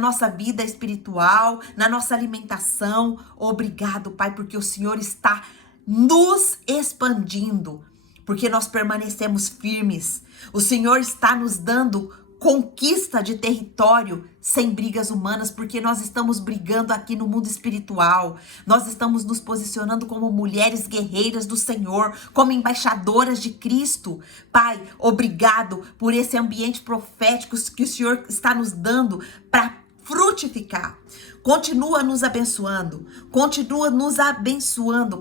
nossa vida espiritual, na nossa alimentação. Obrigado, Pai, porque o Senhor está nos expandindo, porque nós permanecemos firmes. O Senhor está nos dando conquista de território sem brigas humanas, porque nós estamos brigando aqui no mundo espiritual. Nós estamos nos posicionando como mulheres guerreiras do Senhor, como embaixadoras de Cristo. Pai, obrigado por esse ambiente profético que o Senhor está nos dando para frutificar. Continua nos abençoando,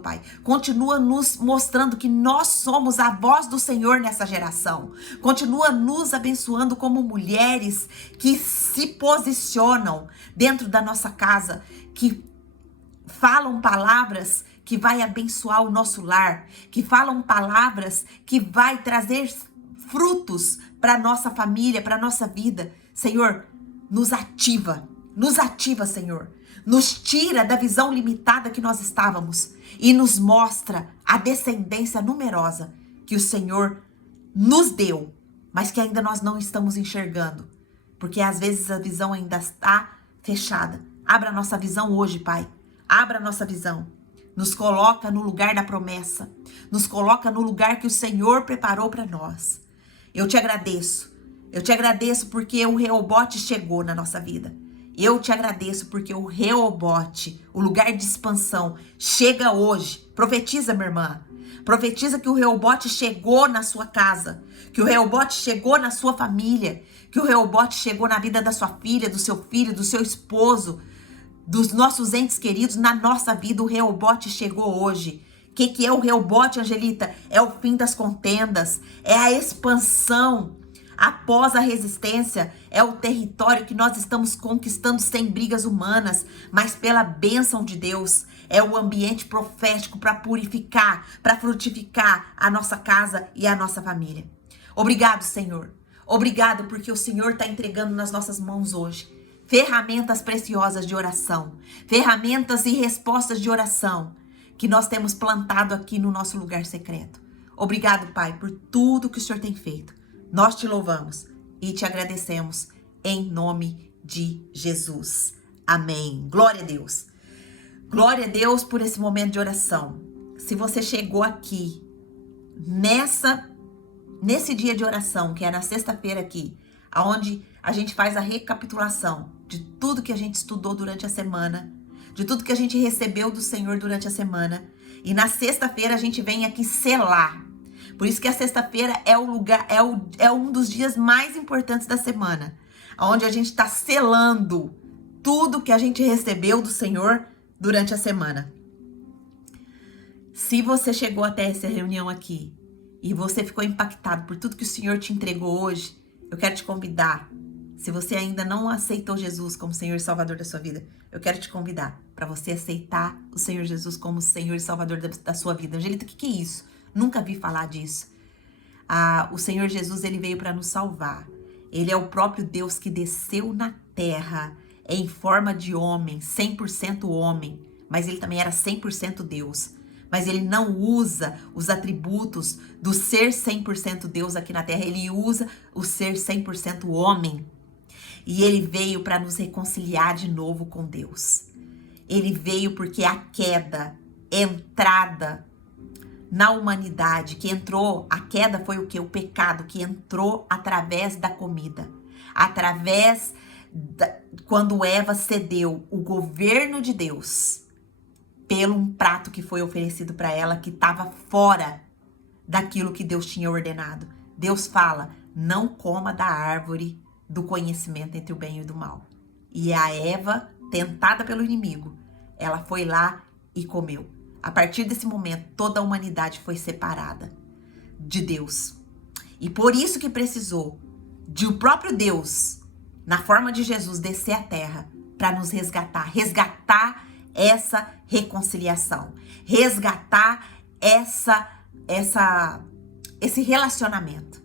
Pai. Continua nos mostrando que nós somos a voz do Senhor nessa geração. Continua nos abençoando como mulheres que se posicionam dentro da nossa casa, que falam palavras que vai abençoar o nosso lar, que falam palavras que vai trazer frutos para nossa família, para nossa vida. Senhor, nos ativa, Senhor. Nos tira da visão limitada que nós estávamos e nos mostra a descendência numerosa que o Senhor nos deu, mas que ainda nós não estamos enxergando, porque às vezes a visão ainda está fechada. Abra a nossa visão hoje, Pai. Abra a nossa visão. Nos coloca no lugar da promessa. Nos coloca no lugar que o Senhor preparou para nós. Eu te agradeço. Eu te agradeço porque o Rehobote chegou na nossa vida. Eu te agradeço porque o Rehobote, o lugar de expansão, chega hoje. Profetiza, minha irmã. Profetiza que o Rehobote chegou na sua casa, que o Rehobote chegou na sua família, que o Rehobote chegou na vida da sua filha, do seu filho, do seu esposo, dos nossos entes queridos, na nossa vida. O Rehobote chegou hoje. O que é o Rehobote, Angelita? É o fim das contendas, é a expansão. Após a resistência, é o território que nós estamos conquistando sem brigas humanas, mas pela bênção de Deus. É o ambiente profético para purificar, para frutificar a nossa casa e a nossa família. Obrigado, Senhor. Obrigado porque o Senhor está entregando nas nossas mãos hoje ferramentas preciosas de oração, ferramentas e respostas de oração que nós temos plantado aqui no nosso lugar secreto. Obrigado, Pai, por tudo que o Senhor tem feito. Nós te louvamos e te agradecemos em nome de Jesus. Amém. Glória a Deus. Glória a Deus por esse momento de oração. Se você chegou aqui nesse dia de oração, que é na sexta-feira aqui, onde a gente faz a recapitulação de tudo que a gente estudou durante a semana, de tudo que a gente recebeu do Senhor durante a semana, e na sexta-feira a gente vem aqui selar. Por isso que a sexta-feira é o lugar, é um dos dias mais importantes da semana, onde a gente está selando tudo que a gente recebeu do Senhor durante a semana. Se você chegou até essa reunião aqui e você ficou impactado por tudo que o Senhor te entregou hoje, eu quero te convidar. Se você ainda não aceitou Jesus como Senhor e Salvador da sua vida, eu quero te convidar para você aceitar o Senhor Jesus como Senhor e Salvador da sua vida. Angelita, o que é isso? Nunca vi falar disso. O Senhor Jesus, ele veio para nos salvar. Ele é o próprio Deus que desceu na terra em forma de homem, 100% homem, mas ele também era 100% Deus. Mas ele não usa os atributos do ser 100% Deus aqui na terra, ele usa o ser 100% homem. E ele veio para nos reconciliar de novo com Deus. Ele veio porque a queda, entrada na humanidade, a queda foi o quê? O pecado que entrou através da comida. Quando Eva cedeu o governo de Deus pelo um prato que foi oferecido para ela que estava fora daquilo que Deus tinha ordenado. Deus fala, não coma da árvore do conhecimento entre o bem e o do mal. E a Eva, tentada pelo inimigo, ela foi lá e comeu. A partir desse momento, toda a humanidade foi separada de Deus. E por isso que precisou de o próprio Deus, na forma de Jesus, descer à terra para nos resgatar. Resgatar essa reconciliação. Resgatar esse relacionamento.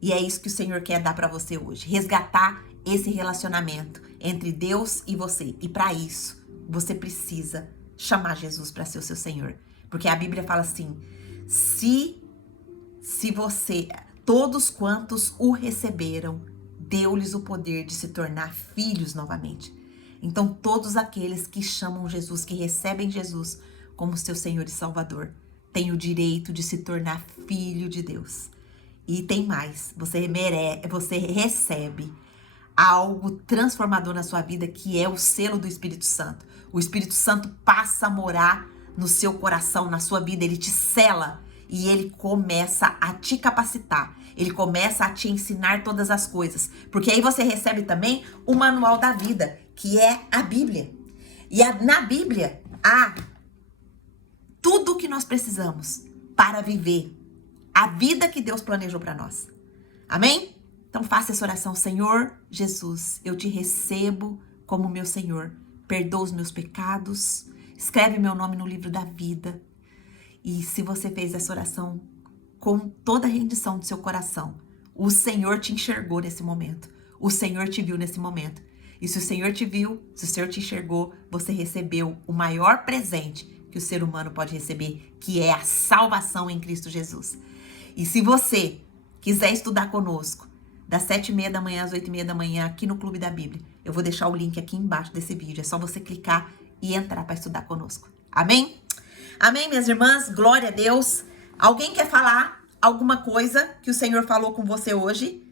E é isso que o Senhor quer dar para você hoje. Resgatar esse relacionamento entre Deus e você. E para isso, você precisa chamar Jesus para ser o seu Senhor. Porque a Bíblia fala assim, se você, todos quantos o receberam, deu-lhes o poder de se tornar filhos novamente. Então, todos aqueles que chamam Jesus, que recebem Jesus como seu Senhor e Salvador, têm o direito de se tornar filho de Deus. E tem mais, você recebe algo transformador na sua vida, que é o selo do Espírito Santo. O Espírito Santo passa a morar no seu coração, na sua vida, ele te sela e ele começa a te capacitar. Ele começa a te ensinar todas as coisas. Porque aí você recebe também o manual da vida, que é a Bíblia. E na Bíblia há tudo o que nós precisamos para viver a vida que Deus planejou para nós. Amém? Então faça essa oração. Senhor Jesus, eu te recebo como meu Senhor. Perdoa os meus pecados. Escreve meu nome no livro da vida. E se você fez essa oração com toda a rendição do seu coração, o Senhor te enxergou nesse momento. O Senhor te viu nesse momento. E se o Senhor te viu, se o Senhor te enxergou, você recebeu o maior presente que o ser humano pode receber, que é a salvação em Cristo Jesus. E se você quiser estudar conosco, das 7h30 da manhã às 8h30 da manhã, aqui no Clube da Bíblia, eu vou deixar o link aqui embaixo desse vídeo. É só você clicar e entrar para estudar conosco. Amém? Amém, minhas irmãs? Glória a Deus. Alguém quer falar alguma coisa que o Senhor falou com você hoje?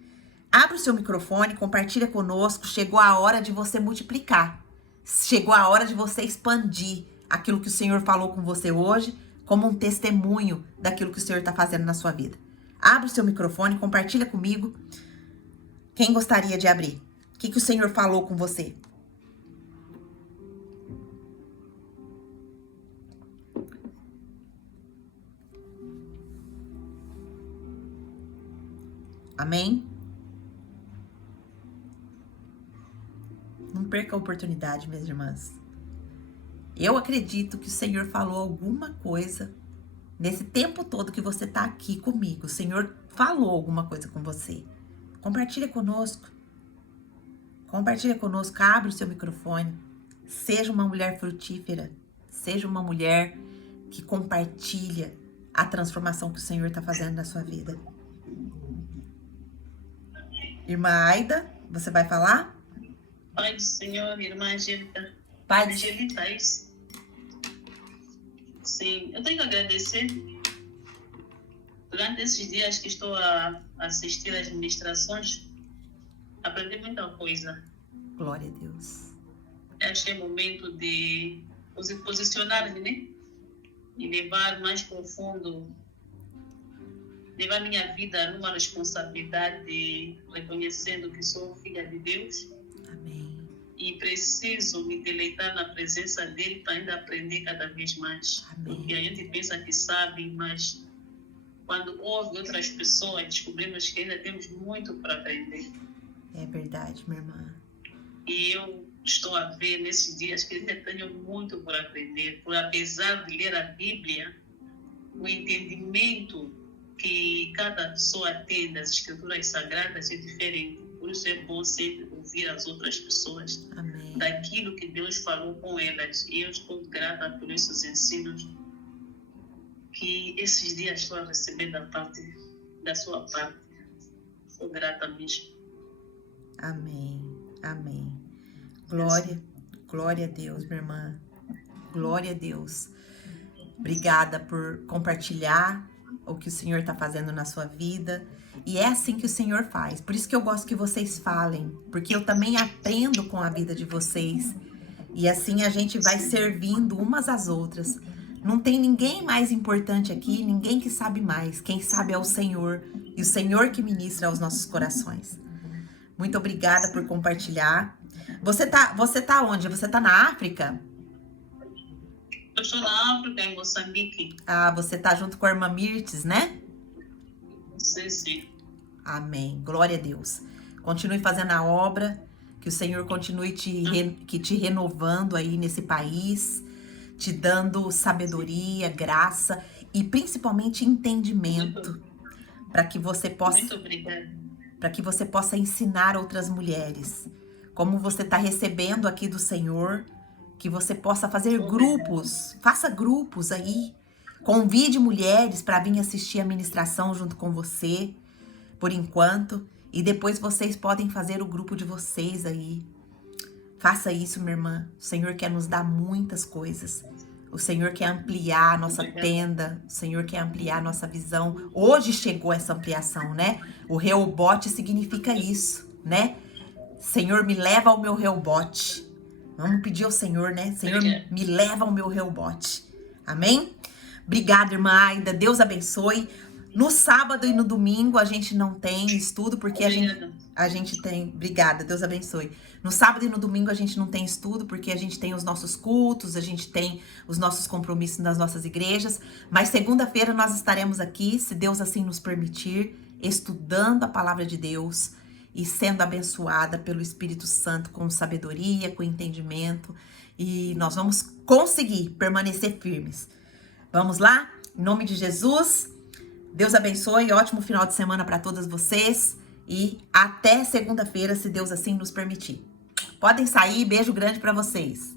Abre o seu microfone, compartilha conosco. Chegou a hora de você multiplicar. Chegou a hora de você expandir aquilo que o Senhor falou com você hoje, como um testemunho daquilo que o Senhor está fazendo na sua vida. Abre o seu microfone, compartilha comigo. Quem gostaria de abrir? O que o Senhor falou com você? Amém? Não perca a oportunidade, minhas irmãs. Eu acredito que o Senhor falou alguma coisa nesse tempo todo que você está aqui comigo. O Senhor falou alguma coisa com você. Compartilha conosco. Compartilha conosco. Abre o seu microfone. Seja uma mulher frutífera. Seja uma mulher que compartilha a transformação que o Senhor está fazendo na sua vida. Irmã Aida, você vai falar? Pai do Senhor, irmã Angélica. Pai Angelita, é isso? Sim, eu tenho que agradecer. Durante esses dias que estou a assistir às ministrações, aprendi muita coisa. Glória a Deus. Acho que é momento de posicionar, né? E levar mais profundo, levar minha vida numa responsabilidade, reconhecendo que sou filha de Deus. Amém. E preciso me deleitar na presença dele para ainda aprender cada vez mais. Amém. Porque a gente pensa que sabe, mas quando ouve outras pessoas, descobrimos que ainda temos muito para aprender. É verdade, minha irmã. E eu estou a ver nesses dias que ainda tenho muito por aprender. Por apesar de ler a Bíblia, o entendimento que cada pessoa tem das Escrituras Sagradas é diferente. Por isso é bom sempre ouvir as outras pessoas. Amém. Daquilo que Deus falou com elas. E eu estou grata por esses ensinos que esses dias estou a receber da sua parte. Sou grata mesmo. Amém. Amém. Glória a Deus, minha irmã. Glória a Deus. Obrigada por compartilhar o que o Senhor está fazendo na sua vida. E é assim que o Senhor faz. Por isso que eu gosto que vocês falem. Porque eu também aprendo com a vida de vocês. E assim a gente vai servindo umas às outras. Não tem ninguém mais importante aqui, ninguém que sabe mais. Quem sabe é o Senhor, e o Senhor que ministra aos nossos corações. Muito obrigada por compartilhar. Você tá onde? Você tá na África? Eu estou na África, em Moçambique. Ah, você tá junto com a irmã Mirtes, né? Sim, sim. Amém. Glória a Deus. Continue fazendo a obra, que o Senhor continue te renovando aí nesse país, te dando sabedoria, graça e principalmente entendimento para que você possa, Muito obrigada. para que você possa ensinar outras mulheres. Como você está recebendo aqui do Senhor, que você possa fazer grupos, faça grupos aí, convide mulheres para vir assistir a ministração junto com você, por enquanto, e depois vocês podem fazer o grupo de vocês aí. Faça isso, minha irmã. O Senhor quer nos dar muitas coisas. O Senhor quer ampliar a nossa tenda. O Senhor quer ampliar a nossa visão. Hoje chegou essa ampliação, né? O Rehobote significa isso, né? Senhor, me leva ao meu Rehobote. Vamos pedir ao Senhor, né? Senhor, me leva ao meu Rehobote. Amém? Obrigada, irmã Aida. Deus abençoe. No sábado e no domingo a gente não tem estudo, porque a gente tem... Obrigada, Deus abençoe. No sábado e no domingo a gente não tem estudo, porque a gente tem os nossos cultos, a gente tem os nossos compromissos nas nossas igrejas. Mas segunda-feira nós estaremos aqui, se Deus assim nos permitir, estudando a palavra de Deus e sendo abençoada pelo Espírito Santo com sabedoria, com entendimento. E nós vamos conseguir permanecer firmes. Vamos lá? Em nome de Jesus... Deus abençoe, ótimo final de semana para todas vocês e até segunda-feira, se Deus assim nos permitir. Podem sair, beijo grande para vocês.